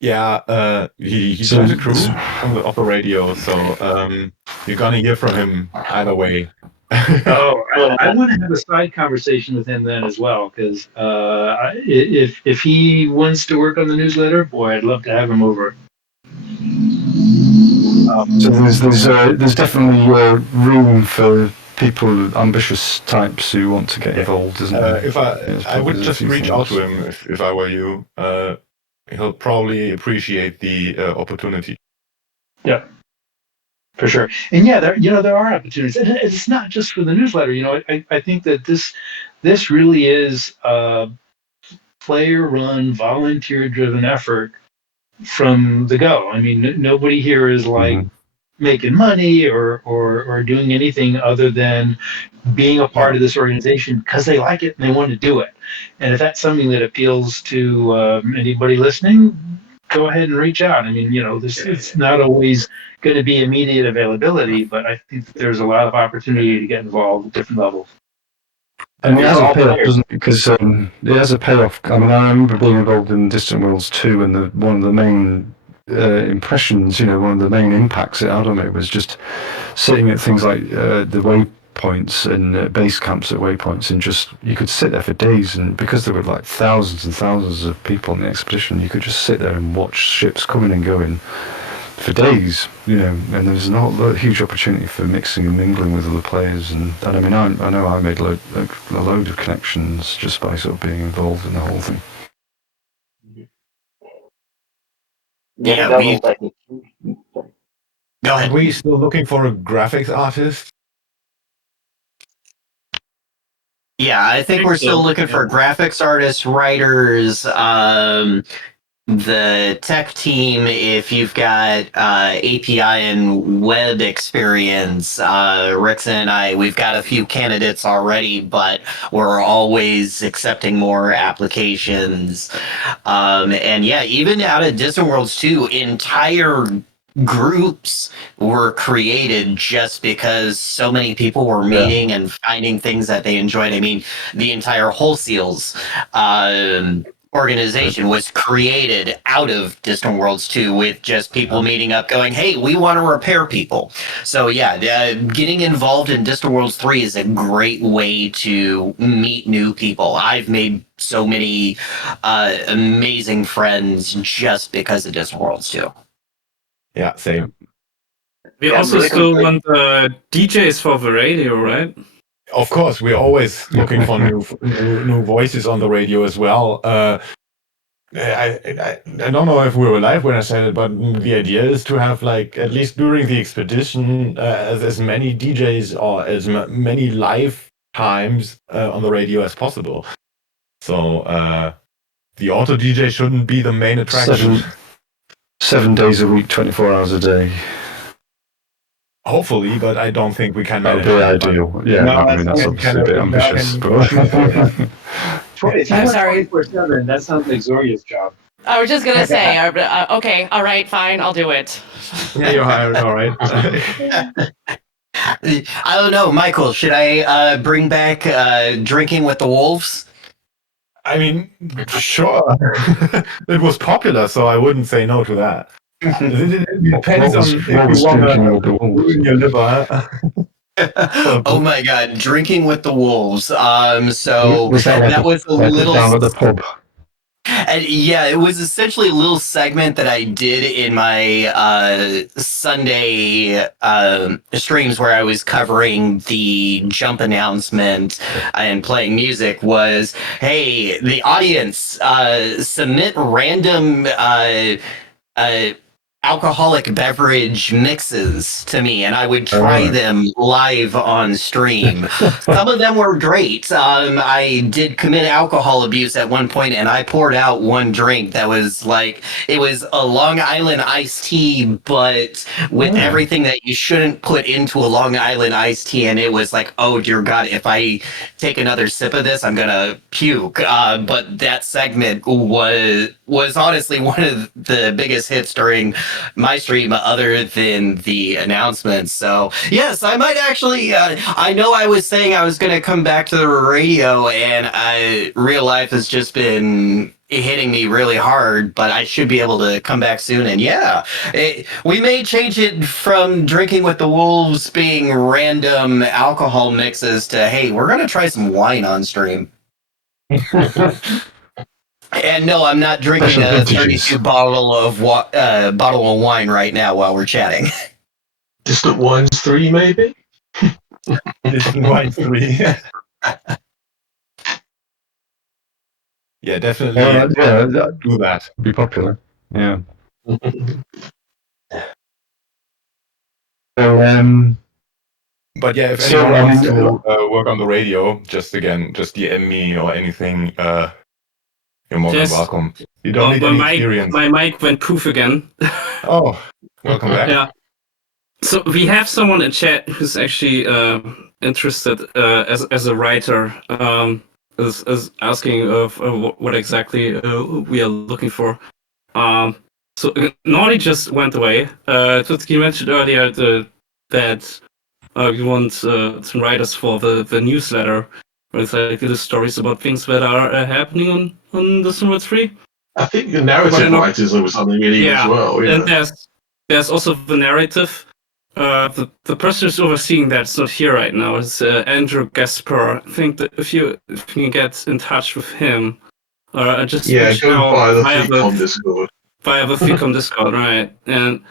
Yeah, he's on the crew of the radio, so you're gonna hear from him either way. I want to have a side conversation with him then as well, because if he wants to work on the newsletter, boy, I'd love to have him over. So there's definitely room for people, ambitious types who want to get involved, isn't there? If I would just reach out to him if I were you. He'll probably appreciate the opportunity. Yeah, for sure. And yeah, there are opportunities. And it's not just for the newsletter. I think that this really is a player-run, volunteer-driven effort from the go. I mean, nobody here is like making money or doing anything other than being a part of this organization because they like it and they want to do it. And if that's something that appeals to anybody listening, go ahead and reach out. I mean, it's not always going to be immediate availability, but I think that there's a lot of opportunity to get involved at different levels. And it has a payoff, doesn't it? Because it has a payoff. I mean, I remember being involved in Distant Worlds 2, and one of the main impressions, one of the main impacts it had on me was just sitting at things like the waypoints and base camps at waypoints, and just you could sit there for days, and because there were like thousands and thousands of people on the expedition, you could just sit there and watch ships coming and going for days, and there's a huge opportunity for mixing and mingling with other players, and I mean, I know I made a load of connections just by sort of being involved in the whole thing. Yeah, go ahead. Are we still looking for a graphics artist? Yeah, I think we're still looking for graphics artists, writers, the tech team. If you've got API and web experience, Rickson and I, we've got a few candidates already, but we're always accepting more applications. And yeah, even out of Distant Worlds 2, entire groups were created just because so many people were meeting and finding things that they enjoyed. I mean, the entire Wholesales organization was created out of Distant Worlds 2 with just people meeting up going, hey, we want to repair people. So yeah, getting involved in Distant Worlds 3 is a great way to meet new people. I've made so many amazing friends just because of Distant Worlds 2. Yeah, same. We also still want DJs for the radio, right? Of course, we're always looking for new voices on the radio as well. I don't know if we were live when I said it, but the idea is to have, like, at least during the expedition, as many DJs or as many live times on the radio as possible. So the auto DJ shouldn't be the main attraction. 7 days a week, 24 hours a day. Hopefully, but I don't think we can manage. That would be ideal. Yeah, No, I mean, that's obviously a bit ambitious. But If you want 24/7, that sounds like Zoria's job. I was just gonna say, okay, all right, fine, I'll do it. Yeah, you're hired. All right. I don't know, Michael. Should I bring back Drinking with the Wolves? I mean, sure. It was popular, so I wouldn't say no to that. It depends on if you want to ruin your liver. Oh my God, Drinking with the Wolves. So that was a little down at the pub. And yeah, it was essentially a little segment that I did in my Sunday streams where I was covering the jump announcement and playing music. Was, hey, the audience, submit random alcoholic beverage mixes to me, and I would try them live on stream. Some of them were great. I did commit alcohol abuse at one point, and I poured out one drink that was like, it was a Long Island iced tea, but with everything that you shouldn't put into a Long Island iced tea, and it was like, oh dear God, if I take another sip of this, I'm gonna puke. But that segment was honestly one of the biggest hits during my stream, other than the announcements. So yes, I might actually. I know I was saying I was going to come back to the radio, and real life has just been hitting me really hard. But I should be able to come back soon. And yeah, we may change it from Drinking with the Wolves being random alcohol mixes to, hey, we're going to try some wine on stream. And no, I'm not drinking a 32 bottle of wine right now while we're chatting. Distant Wines 3, maybe? Distant Wines 3. Yeah, definitely. Do that. Be popular. Yeah. So, but yeah, if anyone wants to work on the radio, just DM me or anything. You're more than welcome. You don't need any experience. My mic went poof again. Oh, welcome back. Yeah. So we have someone in chat who's actually interested as a writer. Is asking what exactly we are looking for. So Naughty just went away. Tutski mentioned earlier that we want some writers for the newsletter. With like the stories about things that are happening on the Distant World 3. I think the narrative writers or something in it as well. Yeah. And there's also the narrative. The person who's overseeing that's not here right now is Andrew Gasper. I think that if you can get in touch with him, just go via the FeedCom Discord. Via the FeedCom Discord, right? And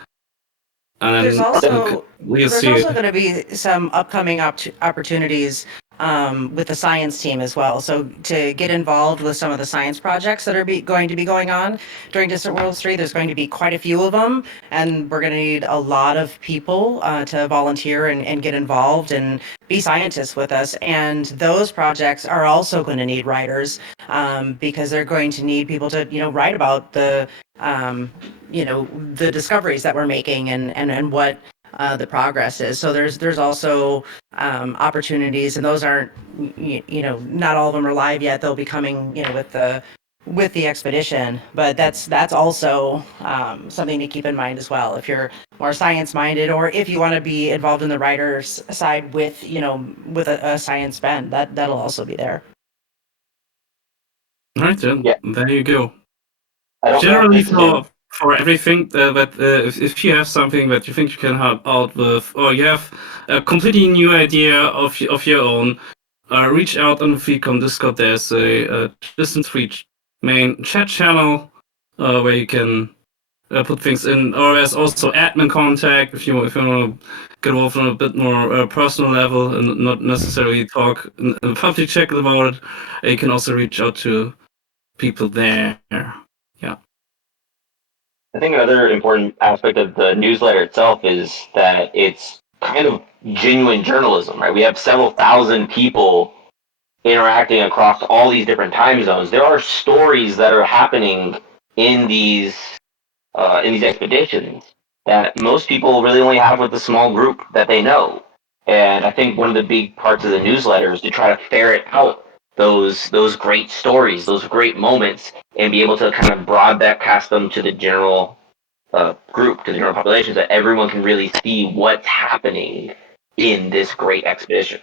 there's also going to be some upcoming opportunities with the science team as well. So to get involved with some of the science projects that are going to be going on during Distant Worlds 3, there's going to be quite a few of them, and we're going to need a lot of people to volunteer and get involved and be scientists with us. And those projects are also going to need writers because they're going to need people to, write about the, the discoveries that we're making and what the progress is. So there's also opportunities, and those aren't, not all of them are live yet. They'll be coming, with the expedition. But that's also something to keep in mind as well. If you're more science minded, or if you want to be involved in the writer's side with, with a science bend, that'll also be there. All right, then. Yeah. There you go. Generally, for everything that if you have something that you think you can help out with, or you have a completely new idea of your own, reach out on the FeedCom Discord. There's a Distant 3 main chat channel where you can put things in, or there's also admin contact if you want to get involved on a bit more personal level and not necessarily talk in a public chat about it. You can also reach out to people there. Yeah. I think another important aspect of the newsletter itself is that it's kind of genuine journalism, right? We have several thousand people interacting across all these different time zones. There are stories that are happening in these expeditions that most people really only have with a small group that they know. And I think one of the big parts of the newsletter is to try to ferret out those great stories, those great moments, and be able to kind of broadcast them to the general group, to the general population, so that everyone can really see what's happening in this great expedition.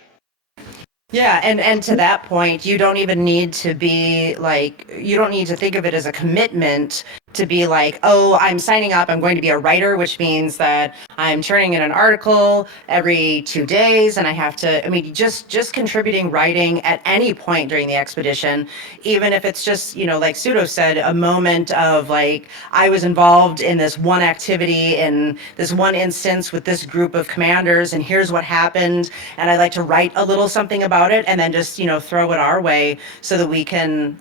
Yeah, and to that point, you don't even need to be like, you don't need to think of it as a commitment to be like, oh, I'm signing up, I'm going to be a writer, which means that I'm turning in an article every 2 days, and I have to, I mean, just contributing writing at any point during the expedition, even if it's just, you know, like Pseudo said, a moment of like, I was involved in this one activity in this one instance with this group of commanders, and here's what happened, and I'd like to write a little something about it, and then just, you know, throw it our way so that we can,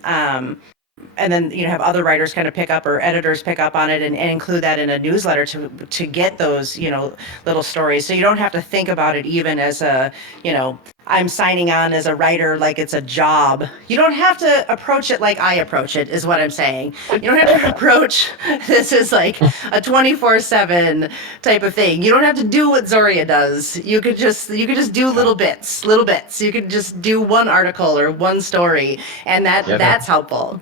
and then, you know, have other writers kind of pick up, or editors pick up on it, and include that in a newsletter to get those, you know, little stories. So you don't have to think about it even as a, you know, I'm signing on as a writer like it's a job. You don't have to approach it like I approach it, is what I'm saying. You don't have to approach this as like a 24/7 type of thing. You don't have to do what Zoria does. You could just do little bits. You could just do one article or one story, and that's helpful.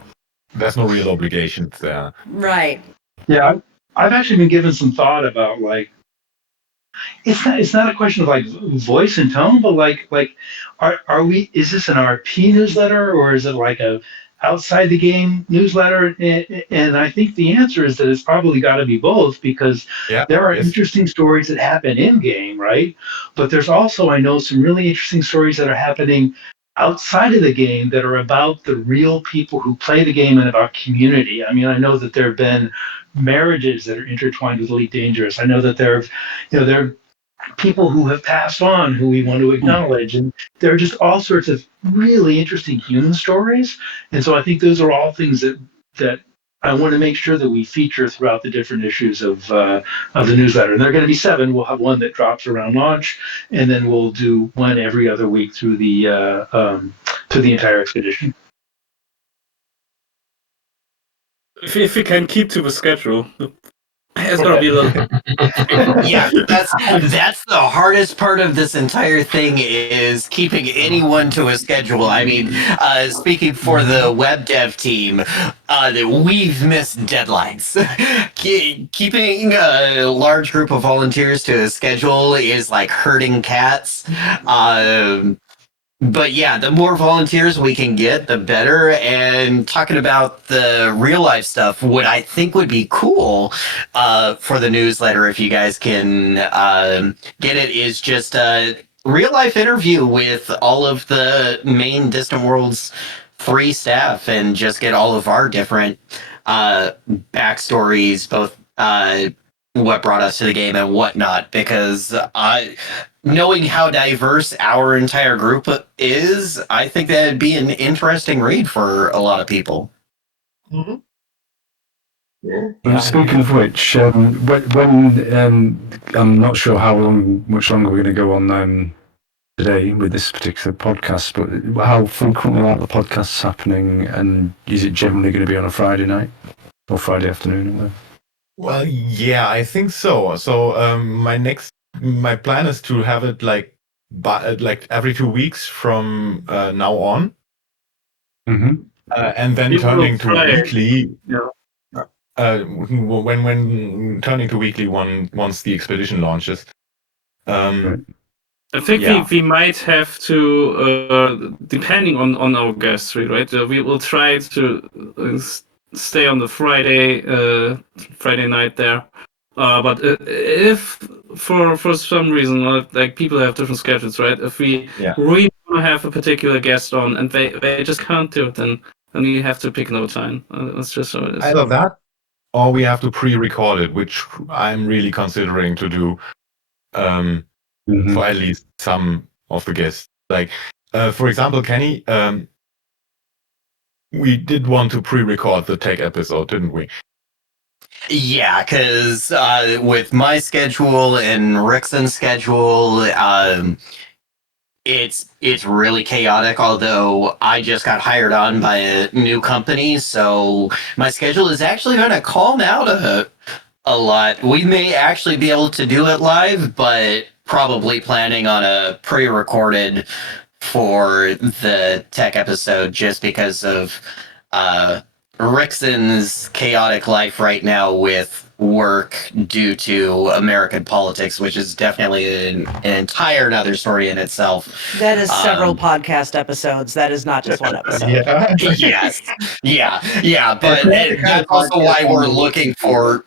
There's no real obligations there. Right. Yeah, I've actually been given some thought about like, it's not a question of like voice and tone, but like are we, is this an RP newsletter, or is it like a outside the game newsletter? And I think the answer is that it's probably got to be both, because there are interesting stories that happen in game, right? But there's also, I know, some really interesting stories that are happening outside of the game that are about the real people who play the game and about community. I mean, I know that there have been marriages that are intertwined with Elite Dangerous. I know that there are people who have passed on who we want to acknowledge, and there are just all sorts of really interesting human stories. And so I think those are all things that I want to make sure that we feature throughout the different issues of the newsletter. And there are going to be 7. We'll have one that drops around launch, and then we'll do one every other week through the entire expedition. If we can keep to the schedule, it's gonna be a little. Yeah, that's the hardest part of this entire thing, is keeping anyone to a schedule. I mean, speaking for the web dev team, we've missed deadlines. Keeping a large group of volunteers to a schedule is like herding cats. But yeah, the more volunteers we can get, the better. And talking about the real life stuff, what I think would be cool for the newsletter, if you guys can get it, is just a real life interview with all of the main Distant Worlds 3 staff, and just get all of our different backstories, both what brought us to the game and whatnot, because knowing how diverse our entire group is, I think that'd be an interesting read for a lot of people. Mm-hmm. Speaking of which, when I'm not sure much longer we're going to go on today with this particular podcast, but how frequently are the podcasts happening, and is it generally going to be on a Friday night or Friday afternoon? Well, yeah, I think so. So my plan is to have it like every 2 weeks from now on, and then turning to weekly. When turning to weekly once the expedition launches. I think we might have to, depending on our guests, right? We will try to stay on the Friday night there. But if for some reason, like people have different schedules, right? If we really want to have a particular guest on and they just can't do it, then we have to pick another time. That's just how it is. Either that, or we have to pre-record it, which I'm really considering to do for at least some of the guests. Like, for example, Kenny, we did want to pre-record the tech episode, didn't we? Yeah, because with my schedule and Rickson's schedule, it's really chaotic, although I just got hired on by a new company, so my schedule is actually going to calm out a lot. We may actually be able to do it live, but probably planning on a pre-recorded for the tech episode just because of Rickson's chaotic life right now with work due to American politics, which is definitely an entire another story in itself. That is several podcast episodes. That is not just one episode. Yeah. Yes. Yeah. But that's also why we're looking for.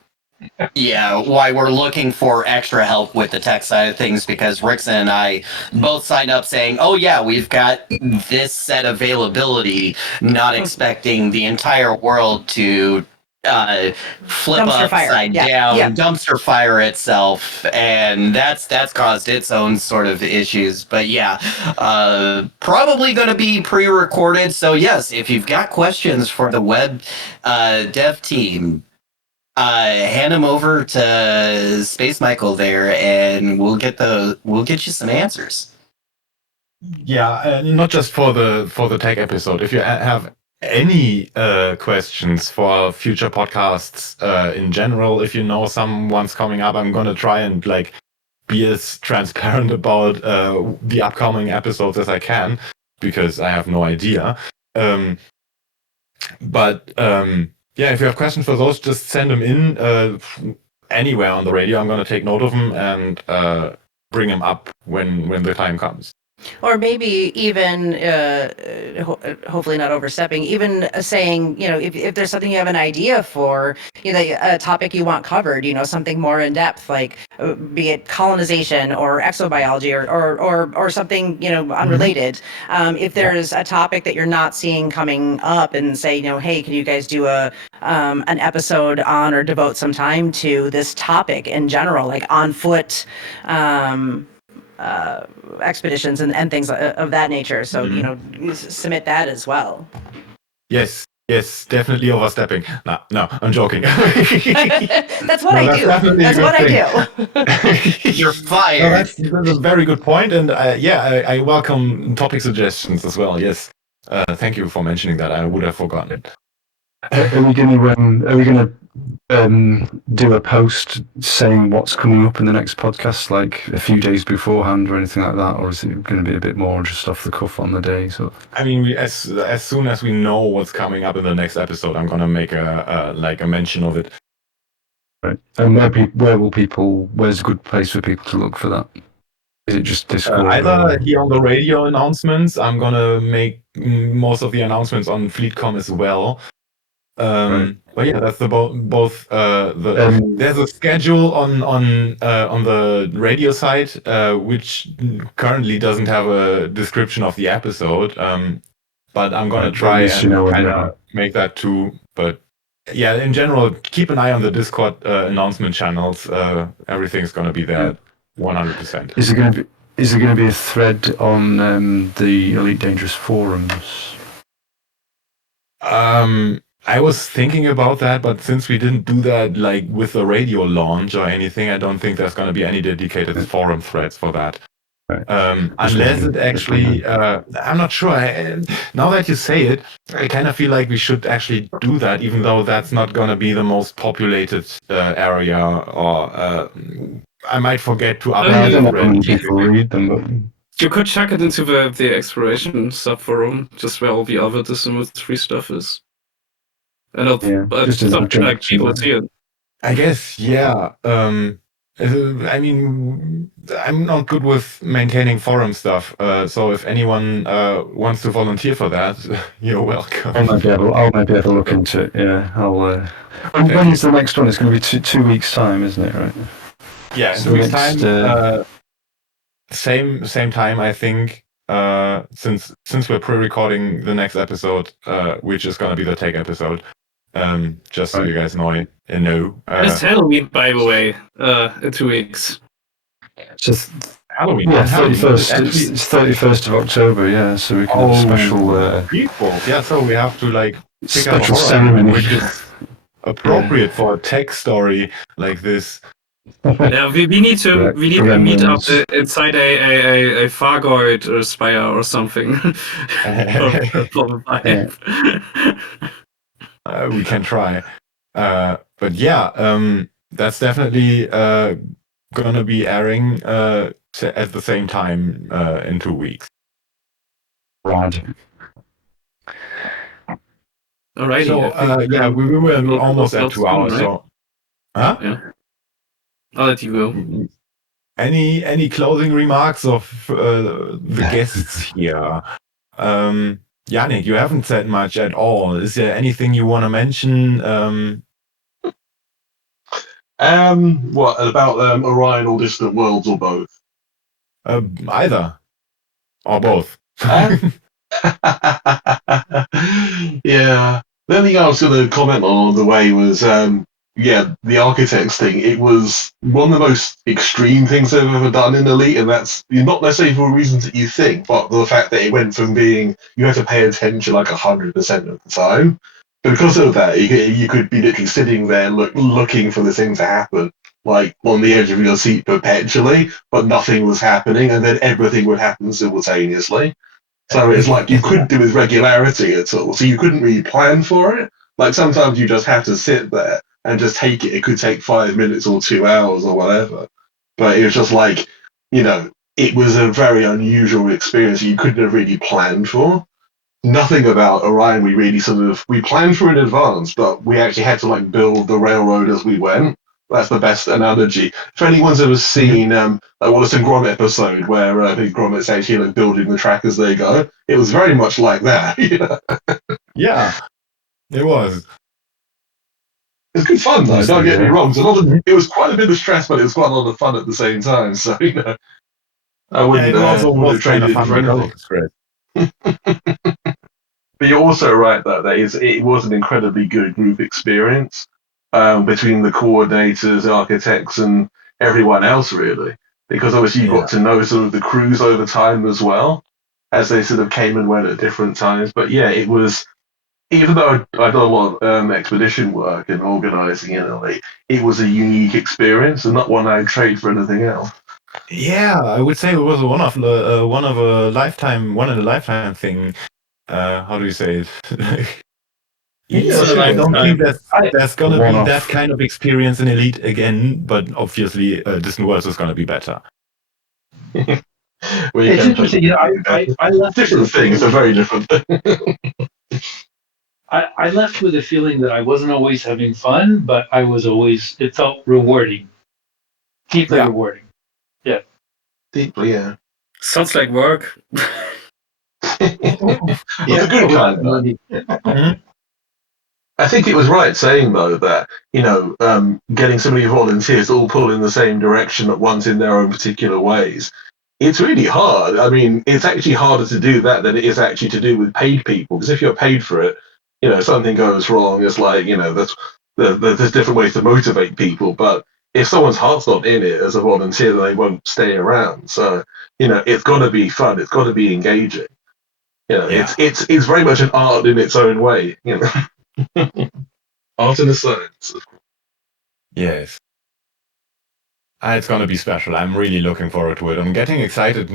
Yeah, why we're looking for extra help with the tech side of things, because Rickson and I both signed up saying, oh yeah, we've got this set availability, not expecting the entire world to flip Dumpster fire. upside down, dumpster fire itself, and that's caused its own sort of issues. But yeah, probably going to be pre-recorded. So yes, if you've got questions for the web dev team, hand them over to Space Michael there, and we'll get you some answers. Yeah, not just for the tech episode. If you have any questions for future podcasts in general, if you know someone's coming up, I'm gonna try and like be as transparent about the upcoming episodes as I can, because I have no idea. Yeah, if you have questions for those, just send them in anywhere on the radio. I'm going to take note of them and bring them up when the time comes. Or maybe even, hopefully not overstepping, even saying, if there's something you have an idea for, a topic you want covered, something more in depth, like be it colonization or exobiology or something, unrelated. If there's a topic that you're not seeing coming up, and say, hey, can you guys do an episode on or devote some time to this topic in general, like on foot, expeditions and things of that nature. So, submit that as well. Yes, definitely overstepping. No, I'm joking. That's what I do. That's what I do. You're fired. No, that's a very good point. And I welcome topic suggestions as well. Yes. Thank you for mentioning that. I would have forgotten it. Are we going to do a post saying what's coming up in the next podcast, like a few days beforehand or anything like that, or is it going to be a bit more just off the cuff on the day? So I mean, as soon as we know what's coming up in the next episode, I'm gonna make a mention of it. Right. And where's a good place for people to look for that? Is it just Discord? Either here on the radio announcements. I'm gonna make most of the announcements on FleetCom as well. Right. But yeah, that's both. There's a schedule on the radio site, which currently doesn't have a description of the episode. But I'm gonna try and kind of make that too. But yeah, in general, keep an eye on the Discord announcement channels. Everything's gonna be there, 100%. Is there going to be a thread on the Elite Dangerous forums? I was thinking about that, but since we didn't do that like with the radio launch or anything, I don't think there's going to be any dedicated forum threads for that. Right. Unless it actually, I'm not sure. Now that you say it, I kind of feel like we should actually do that, even though that's not going to be the most populated area, or I might forget to update people read them. But... You could check it into the exploration subforum, just where all the other DW3 stuff is. And something like people see it. I guess, yeah. I mean, I'm not good with maintaining forum stuff, so if anyone wants to volunteer for that, you're welcome. I might be able to look into it. Yeah, when is the next one? It's going to be two weeks' time, isn't it? Right? Yeah, so 2 weeks' time. Same time, I think. Since we're pre-recording the next episode, which is going to be the tech episode. Just so you guys know. It's Halloween, by the way, in 2 weeks. Just Halloween. Yeah, 31st. It's 31st of October. Yeah, so we can have a special. People. Yeah, so we have to like pick special up a ceremony, which is appropriate for a tech story like this. Yeah, we need to meet up inside a Fargoid or Spire or something. for the vibe. We can try. But yeah, that's definitely gonna be airing at the same time in 2 weeks. Rad. Alrighty. So yeah, we were almost at 2 hours. So, huh? Yeah. I'll let you go. Any closing remarks of the guests here? Yannick, you haven't said much at all. Is there anything you want to mention? What about Orion or Distant Worlds or both? Either or both. Yeah. The only thing I was going to comment on the way was, the architects thing. It was one of the most extreme things they've ever done in Elite, and that's not necessarily for reasons that you think, but the fact that it went from being you had to pay attention like 100% of the time. But because of that, you could be literally sitting there looking for the thing to happen, like on the edge of your seat perpetually, but nothing was happening, and then everything would happen simultaneously. So it's like you couldn't do with regularity at all. So you couldn't really plan for it. Like sometimes you just have to sit there and just take it. It could take 5 minutes or 2 hours or whatever. But it was just like, it was a very unusual experience you couldn't have really planned for. Nothing about Orion we planned for in advance, but we actually had to like build the railroad as we went. That's the best analogy. If anyone's ever seen Wallace and Gromit episode where Gromit's actually building the track as they go, it was very much like that. Yeah, it was. It's good fun though. Don't get me wrong. It was quite a bit of stress, but it was quite a lot of fun at the same time. So I wouldn't. It also was kind of it for anything. But you're also right that it was an incredibly good group experience. Between the coordinators, architects, and everyone else, really. Because obviously you got to know sort of the crews over time as well, as they sort of came and went at different times. But yeah, it was, even though I've done a lot of expedition work and organising, it was a unique experience and not one I'd trade for anything else. Yeah, I would say it was one of a lifetime thing. How do you say it? I don't think there's going to be that kind of experience in Elite again, but obviously Distant Worlds is going to be better. It's interesting. I left different things are very different. I left with a feeling that I wasn't always having fun, but it felt rewarding, deeply rewarding. Yeah. Deeply, yeah. Sounds like work. It's a good kind. I think it was right saying though that getting so many volunteers all pull in the same direction at once in their own particular ways. It's really hard. I mean, it's actually harder to do that than it is actually to do with paid people. Because if you're paid for it, something goes wrong. It's like there's different ways to motivate people. But if someone's heart's not in it as a volunteer, then they won't stay around. So it's got to be fun. It's got to be engaging. It's very much an art in its own way. Art and a science. Yes. It's gonna be special. I'm really looking forward to it. I'm getting excited.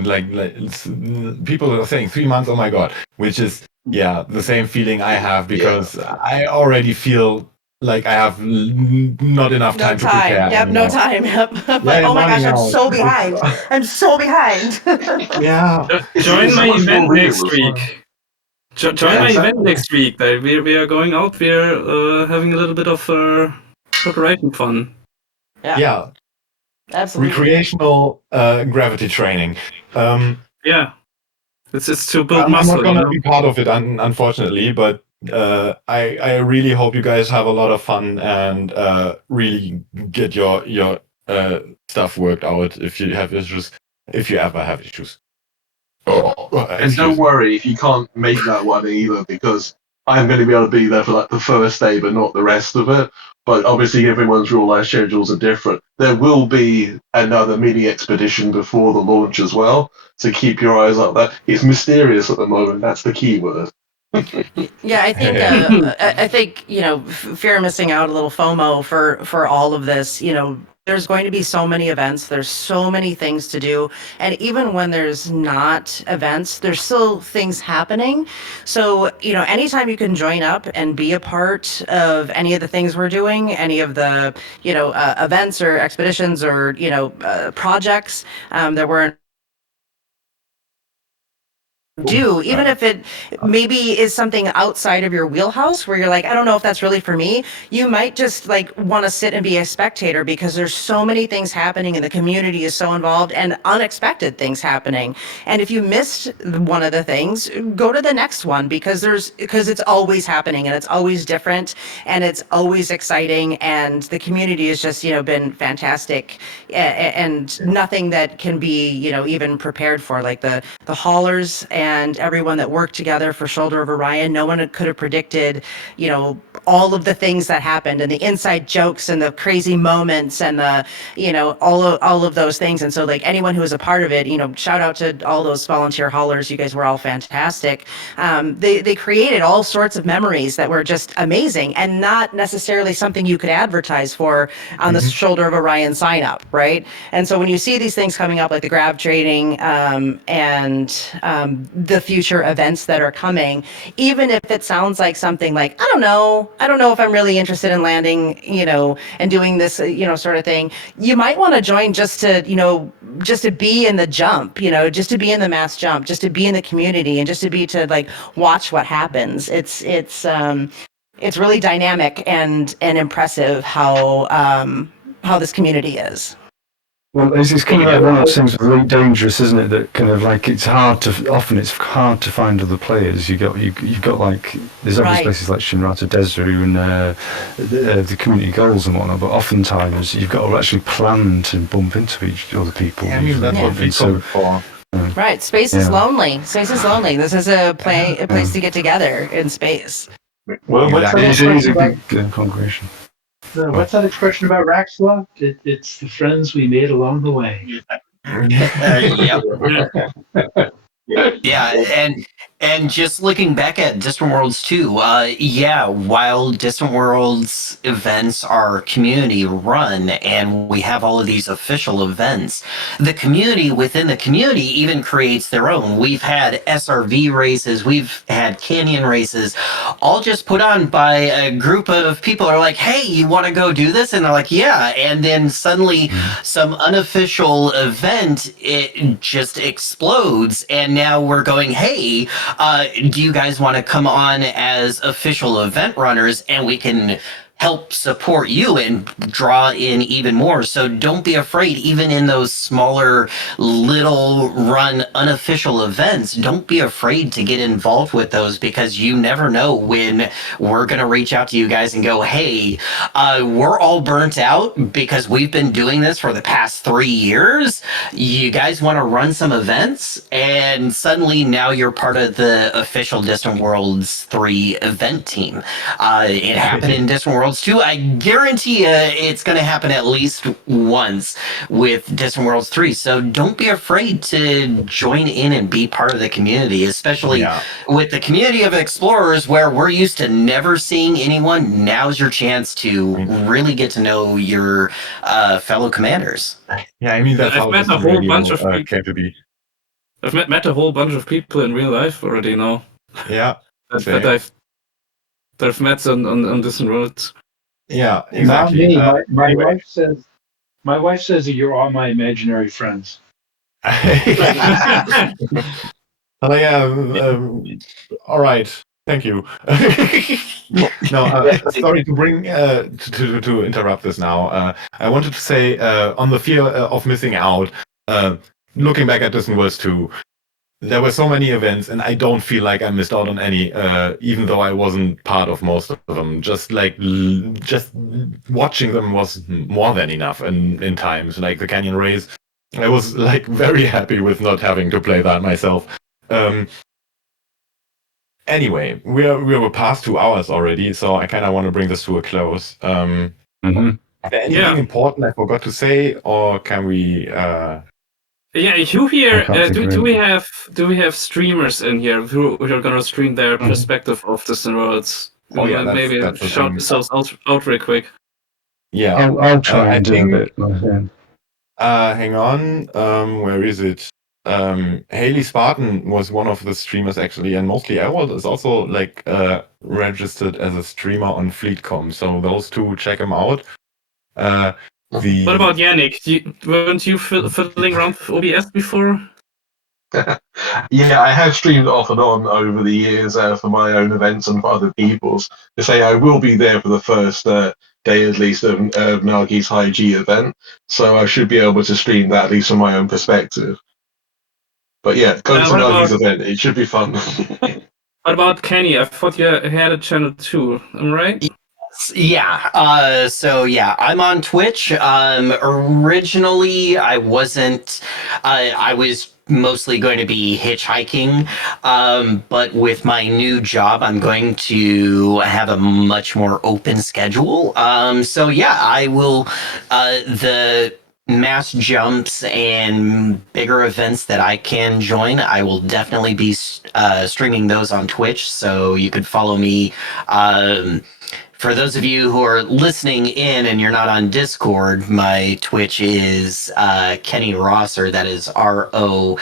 People are saying 3 months. Oh my god! Which is the same feeling I have because I already feel like I have not enough time to prepare. Yep, no time. Yep. But, oh my gosh, I'm so behind. I'm so behind. Yeah. Join my event next week. Join my event next week. We are going out. We're having a little bit of preparation fun. Yeah. Absolutely. Recreational gravity training. It's to build muscle. I'm not going to be part of it, unfortunately, but I really hope you guys have a lot of fun and really get your stuff worked out if you have issues, if you ever have issues. And don't worry if you can't make that one either, because I'm going to be able to be there for like the first day, but not the rest of it. But obviously, everyone's real life schedules are different. There will be another mini expedition before the launch as well, so keep your eyes up there. It's mysterious at the moment. That's the key word. Yeah, I think fear of missing out, a little FOMO for all of this. There's going to be so many events. There's so many things to do. And even when there's not events, there's still things happening. So, anytime you can join up and be a part of any of the things we're doing, any of the, events or expeditions or, projects that we're do, even if it maybe is something outside of your wheelhouse where you're like, I don't know if that's really for me. You might just like want to sit and be a spectator because there's so many things happening and the community is so involved and unexpected things happening. And if you missed one of the things, go to the next one because it's always happening and it's always different and it's always exciting, and the community has just, been fantastic, and nothing that can be, even prepared for, like the haulers and everyone that worked together for Shoulder of Orion. No one could have predicted, all of the things that happened and the inside jokes and the crazy moments and the, all of those things. And so like anyone who was a part of it, shout out to all those volunteer haulers. You guys were all fantastic. They created all sorts of memories that were just amazing and not necessarily something you could advertise for on the Shoulder of Orion sign up, right? And so when you see these things coming up like the grab trading and the future events that are coming, even if it sounds like something like, I don't know if I'm really interested in landing, and doing this, sort of thing, you might want to join just to be in the jump, just to be in the mass jump, just to be in the community and just to like watch what happens. It's really dynamic and impressive how this community is. Well, it's kind of like one of those things really dangerous, isn't it? That kind of like it's hard to find other players. You've got like there's obvious places like Shinrata Desru and the community goals and whatnot, but oftentimes you've got to actually plan to bump into each other people. Yeah, I mean that's what we saw before. Right, space is lonely. Space is lonely. This is a place to get together in space. Well, what's it is a big congregation. What's that expression about Raxla? It's the friends we made along the way. Yep. Yeah, and just looking back at Distant Worlds 2, while Distant Worlds events are community run and we have all of these official events, the community within the community even creates their own. We've had SRV races, we've had canyon races, all just put on by a group of people who are like, hey, you want to go do this? And they're like, yeah. And then suddenly some unofficial event, it just explodes. And now we're going, hey, do you guys want to come on as official event runners and we can help support you and draw in even more? So don't be afraid, even in those smaller little run unofficial events, don't be afraid to get involved with those, because you never know when we're going to reach out to you guys and go, hey, we're all burnt out because we've been doing this for the past 3 years. You guys want to run some events? And suddenly now you're part of the official Distant Worlds 3 event team. It happened in Distant Worlds 2. I guarantee you it's going to happen at least once with Distant Worlds 3. So don't be afraid to join in and be part of the community, especially with the community of explorers where we're used to never seeing anyone. Now's your chance to really get to know your fellow commanders. Yeah, I mean that's I've met a whole bunch of people. Came to be. I've met a whole bunch of people in real life already now. Yeah, that I've met on Distant Worlds. Yeah, exactly. Not me. My wife says that you're all my imaginary friends. All right. Thank you. No, sorry to bring to interrupt this now. I wanted to say on the fear of missing out. Looking back at Distant Worlds 2, there were so many events, and I don't feel like I missed out on any, even though I wasn't part of most of them. Just watching them was more than enough in times. Like the Canyon Race, I was like very happy with not having to play that myself. Anyway, we're past 2 hours already, so I kind of want to bring this to a close. Is there anything important I forgot to say, or can we? You here? Do we have streamers in here who are gonna stream their perspective of Distant Worlds? Maybe shout themselves out real quick. Yeah, I'll try and do a bit. Hang on. Where is it? Haley Spartan was one of the streamers actually, and Mostly Emerald is also like registered as a streamer on FleetCom. So those two, check them out. What about Yannick? Weren't you fiddling around with OBS before? Yeah, I have streamed off and on over the years for my own events and for other people's. To say I will be there for the first day at least of Nagi's High G event, so I should be able to stream that at least from my own perspective. But yeah, go to Nagi's event; it should be fun. What about Kenny? I thought you had a channel too. Am I right? Yeah. So yeah, I'm on Twitch. Originally, I wasn't. I was mostly going to be hitchhiking, but with my new job, I'm going to have a much more open schedule. So yeah, I will. The mass jumps and bigger events that I can join, I will definitely be streaming those on Twitch. So you could follow me. For those of you who are listening in and you're not on Discord, my Twitch is Kenny Rosser. That is ROSSER.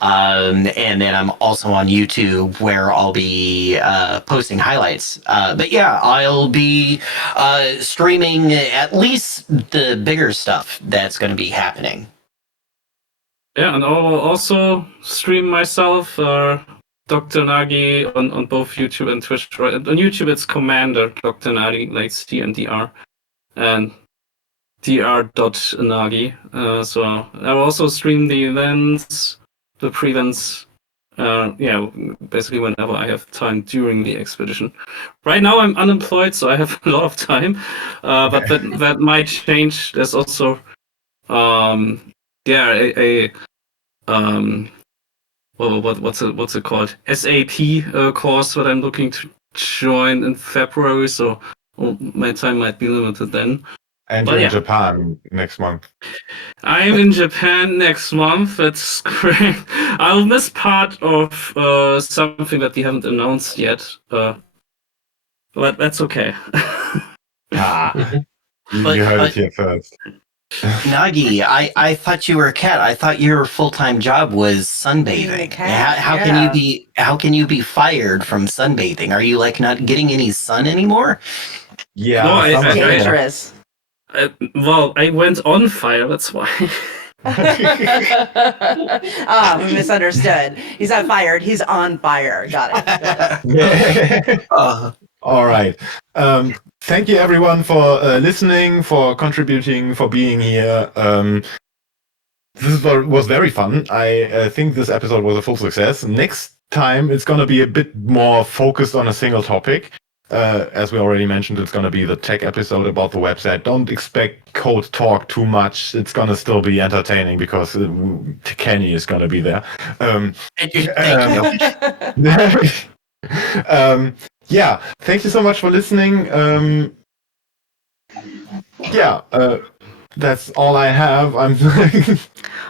And then I'm also on YouTube where I'll be posting highlights. But yeah, I'll be streaming at least the bigger stuff that's going to be happening. Yeah, and I will also stream myself, Dr. Nagi, on both YouTube and Twitch. Right? On YouTube, it's Commander Dr. Nagi, like CMDR, and dr.nagi. So I will also stream the events, the pre-events, basically whenever I have time during the expedition. Right now, I'm unemployed, so I have a lot of time, but that might change. There's also, what's it called? SAP course that I'm looking to join in February, so my time might be limited then. And you're in Japan next month. I'm in Japan next month. That's great. I'll miss part of something that we haven't announced yet, but that's okay. You heard it here first. Nagi, I thought you were a cat. I thought your full-time job was sunbathing. How can you be fired from sunbathing? Are you like not getting any sun anymore? Yeah, no, dangerous. I went on fire. That's why. We misunderstood. He's not fired. He's on fire. Got it. All right. Thank you, everyone, for listening, for contributing, for being here. This was very fun. I think this episode was a full success. Next time, it's going to be a bit more focused on a single topic. As we already mentioned, it's going to be the tech episode about the website. Don't expect code talk too much. It's going to still be entertaining because Kenny is going to be there. Thank you. Yeah, thank you so much for listening. That's all I have. I'm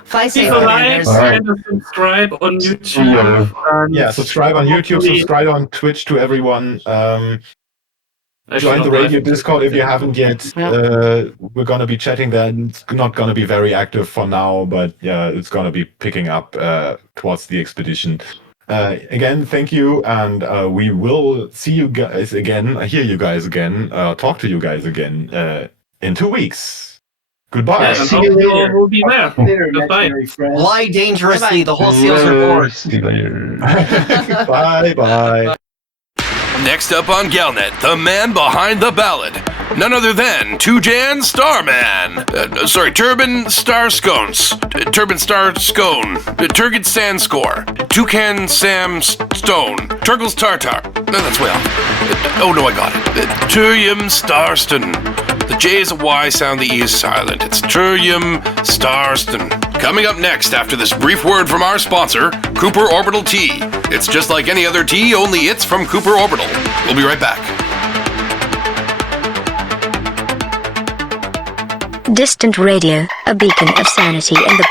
Fly safe. Subscribe on YouTube. Subscribe on YouTube. Subscribe on Twitch to everyone. Join the radio Discord if you haven't yet. We're gonna be chatting there. It's not gonna be very active for now, but yeah, it's gonna be picking up towards the expedition. Again, thank you, and we will see you guys again, hear you guys again, talk to you guys again in 2 weeks. Goodbye. Yeah, see you later. We'll be there. Goodbye. Fly dangerously. The whole seals are aboard. See you later. Bye. Next up on Galnet, the man behind the ballad. None other than Tujan Starman. Turban Star Scones. Turban Star Scone. Turgid Sandscore. Toucan Sam Stone. Turgles Tartar. No, that's way off. Oh no, I got it. Turium Starston. The J is a Y sound, the E is silent. It's Turium Starston. Coming up next after this brief word from our sponsor, Cooper Orbital Tea. It's just like any other tea, only it's from Cooper Orbital. We'll be right back. Distant Radio, a beacon of sanity in the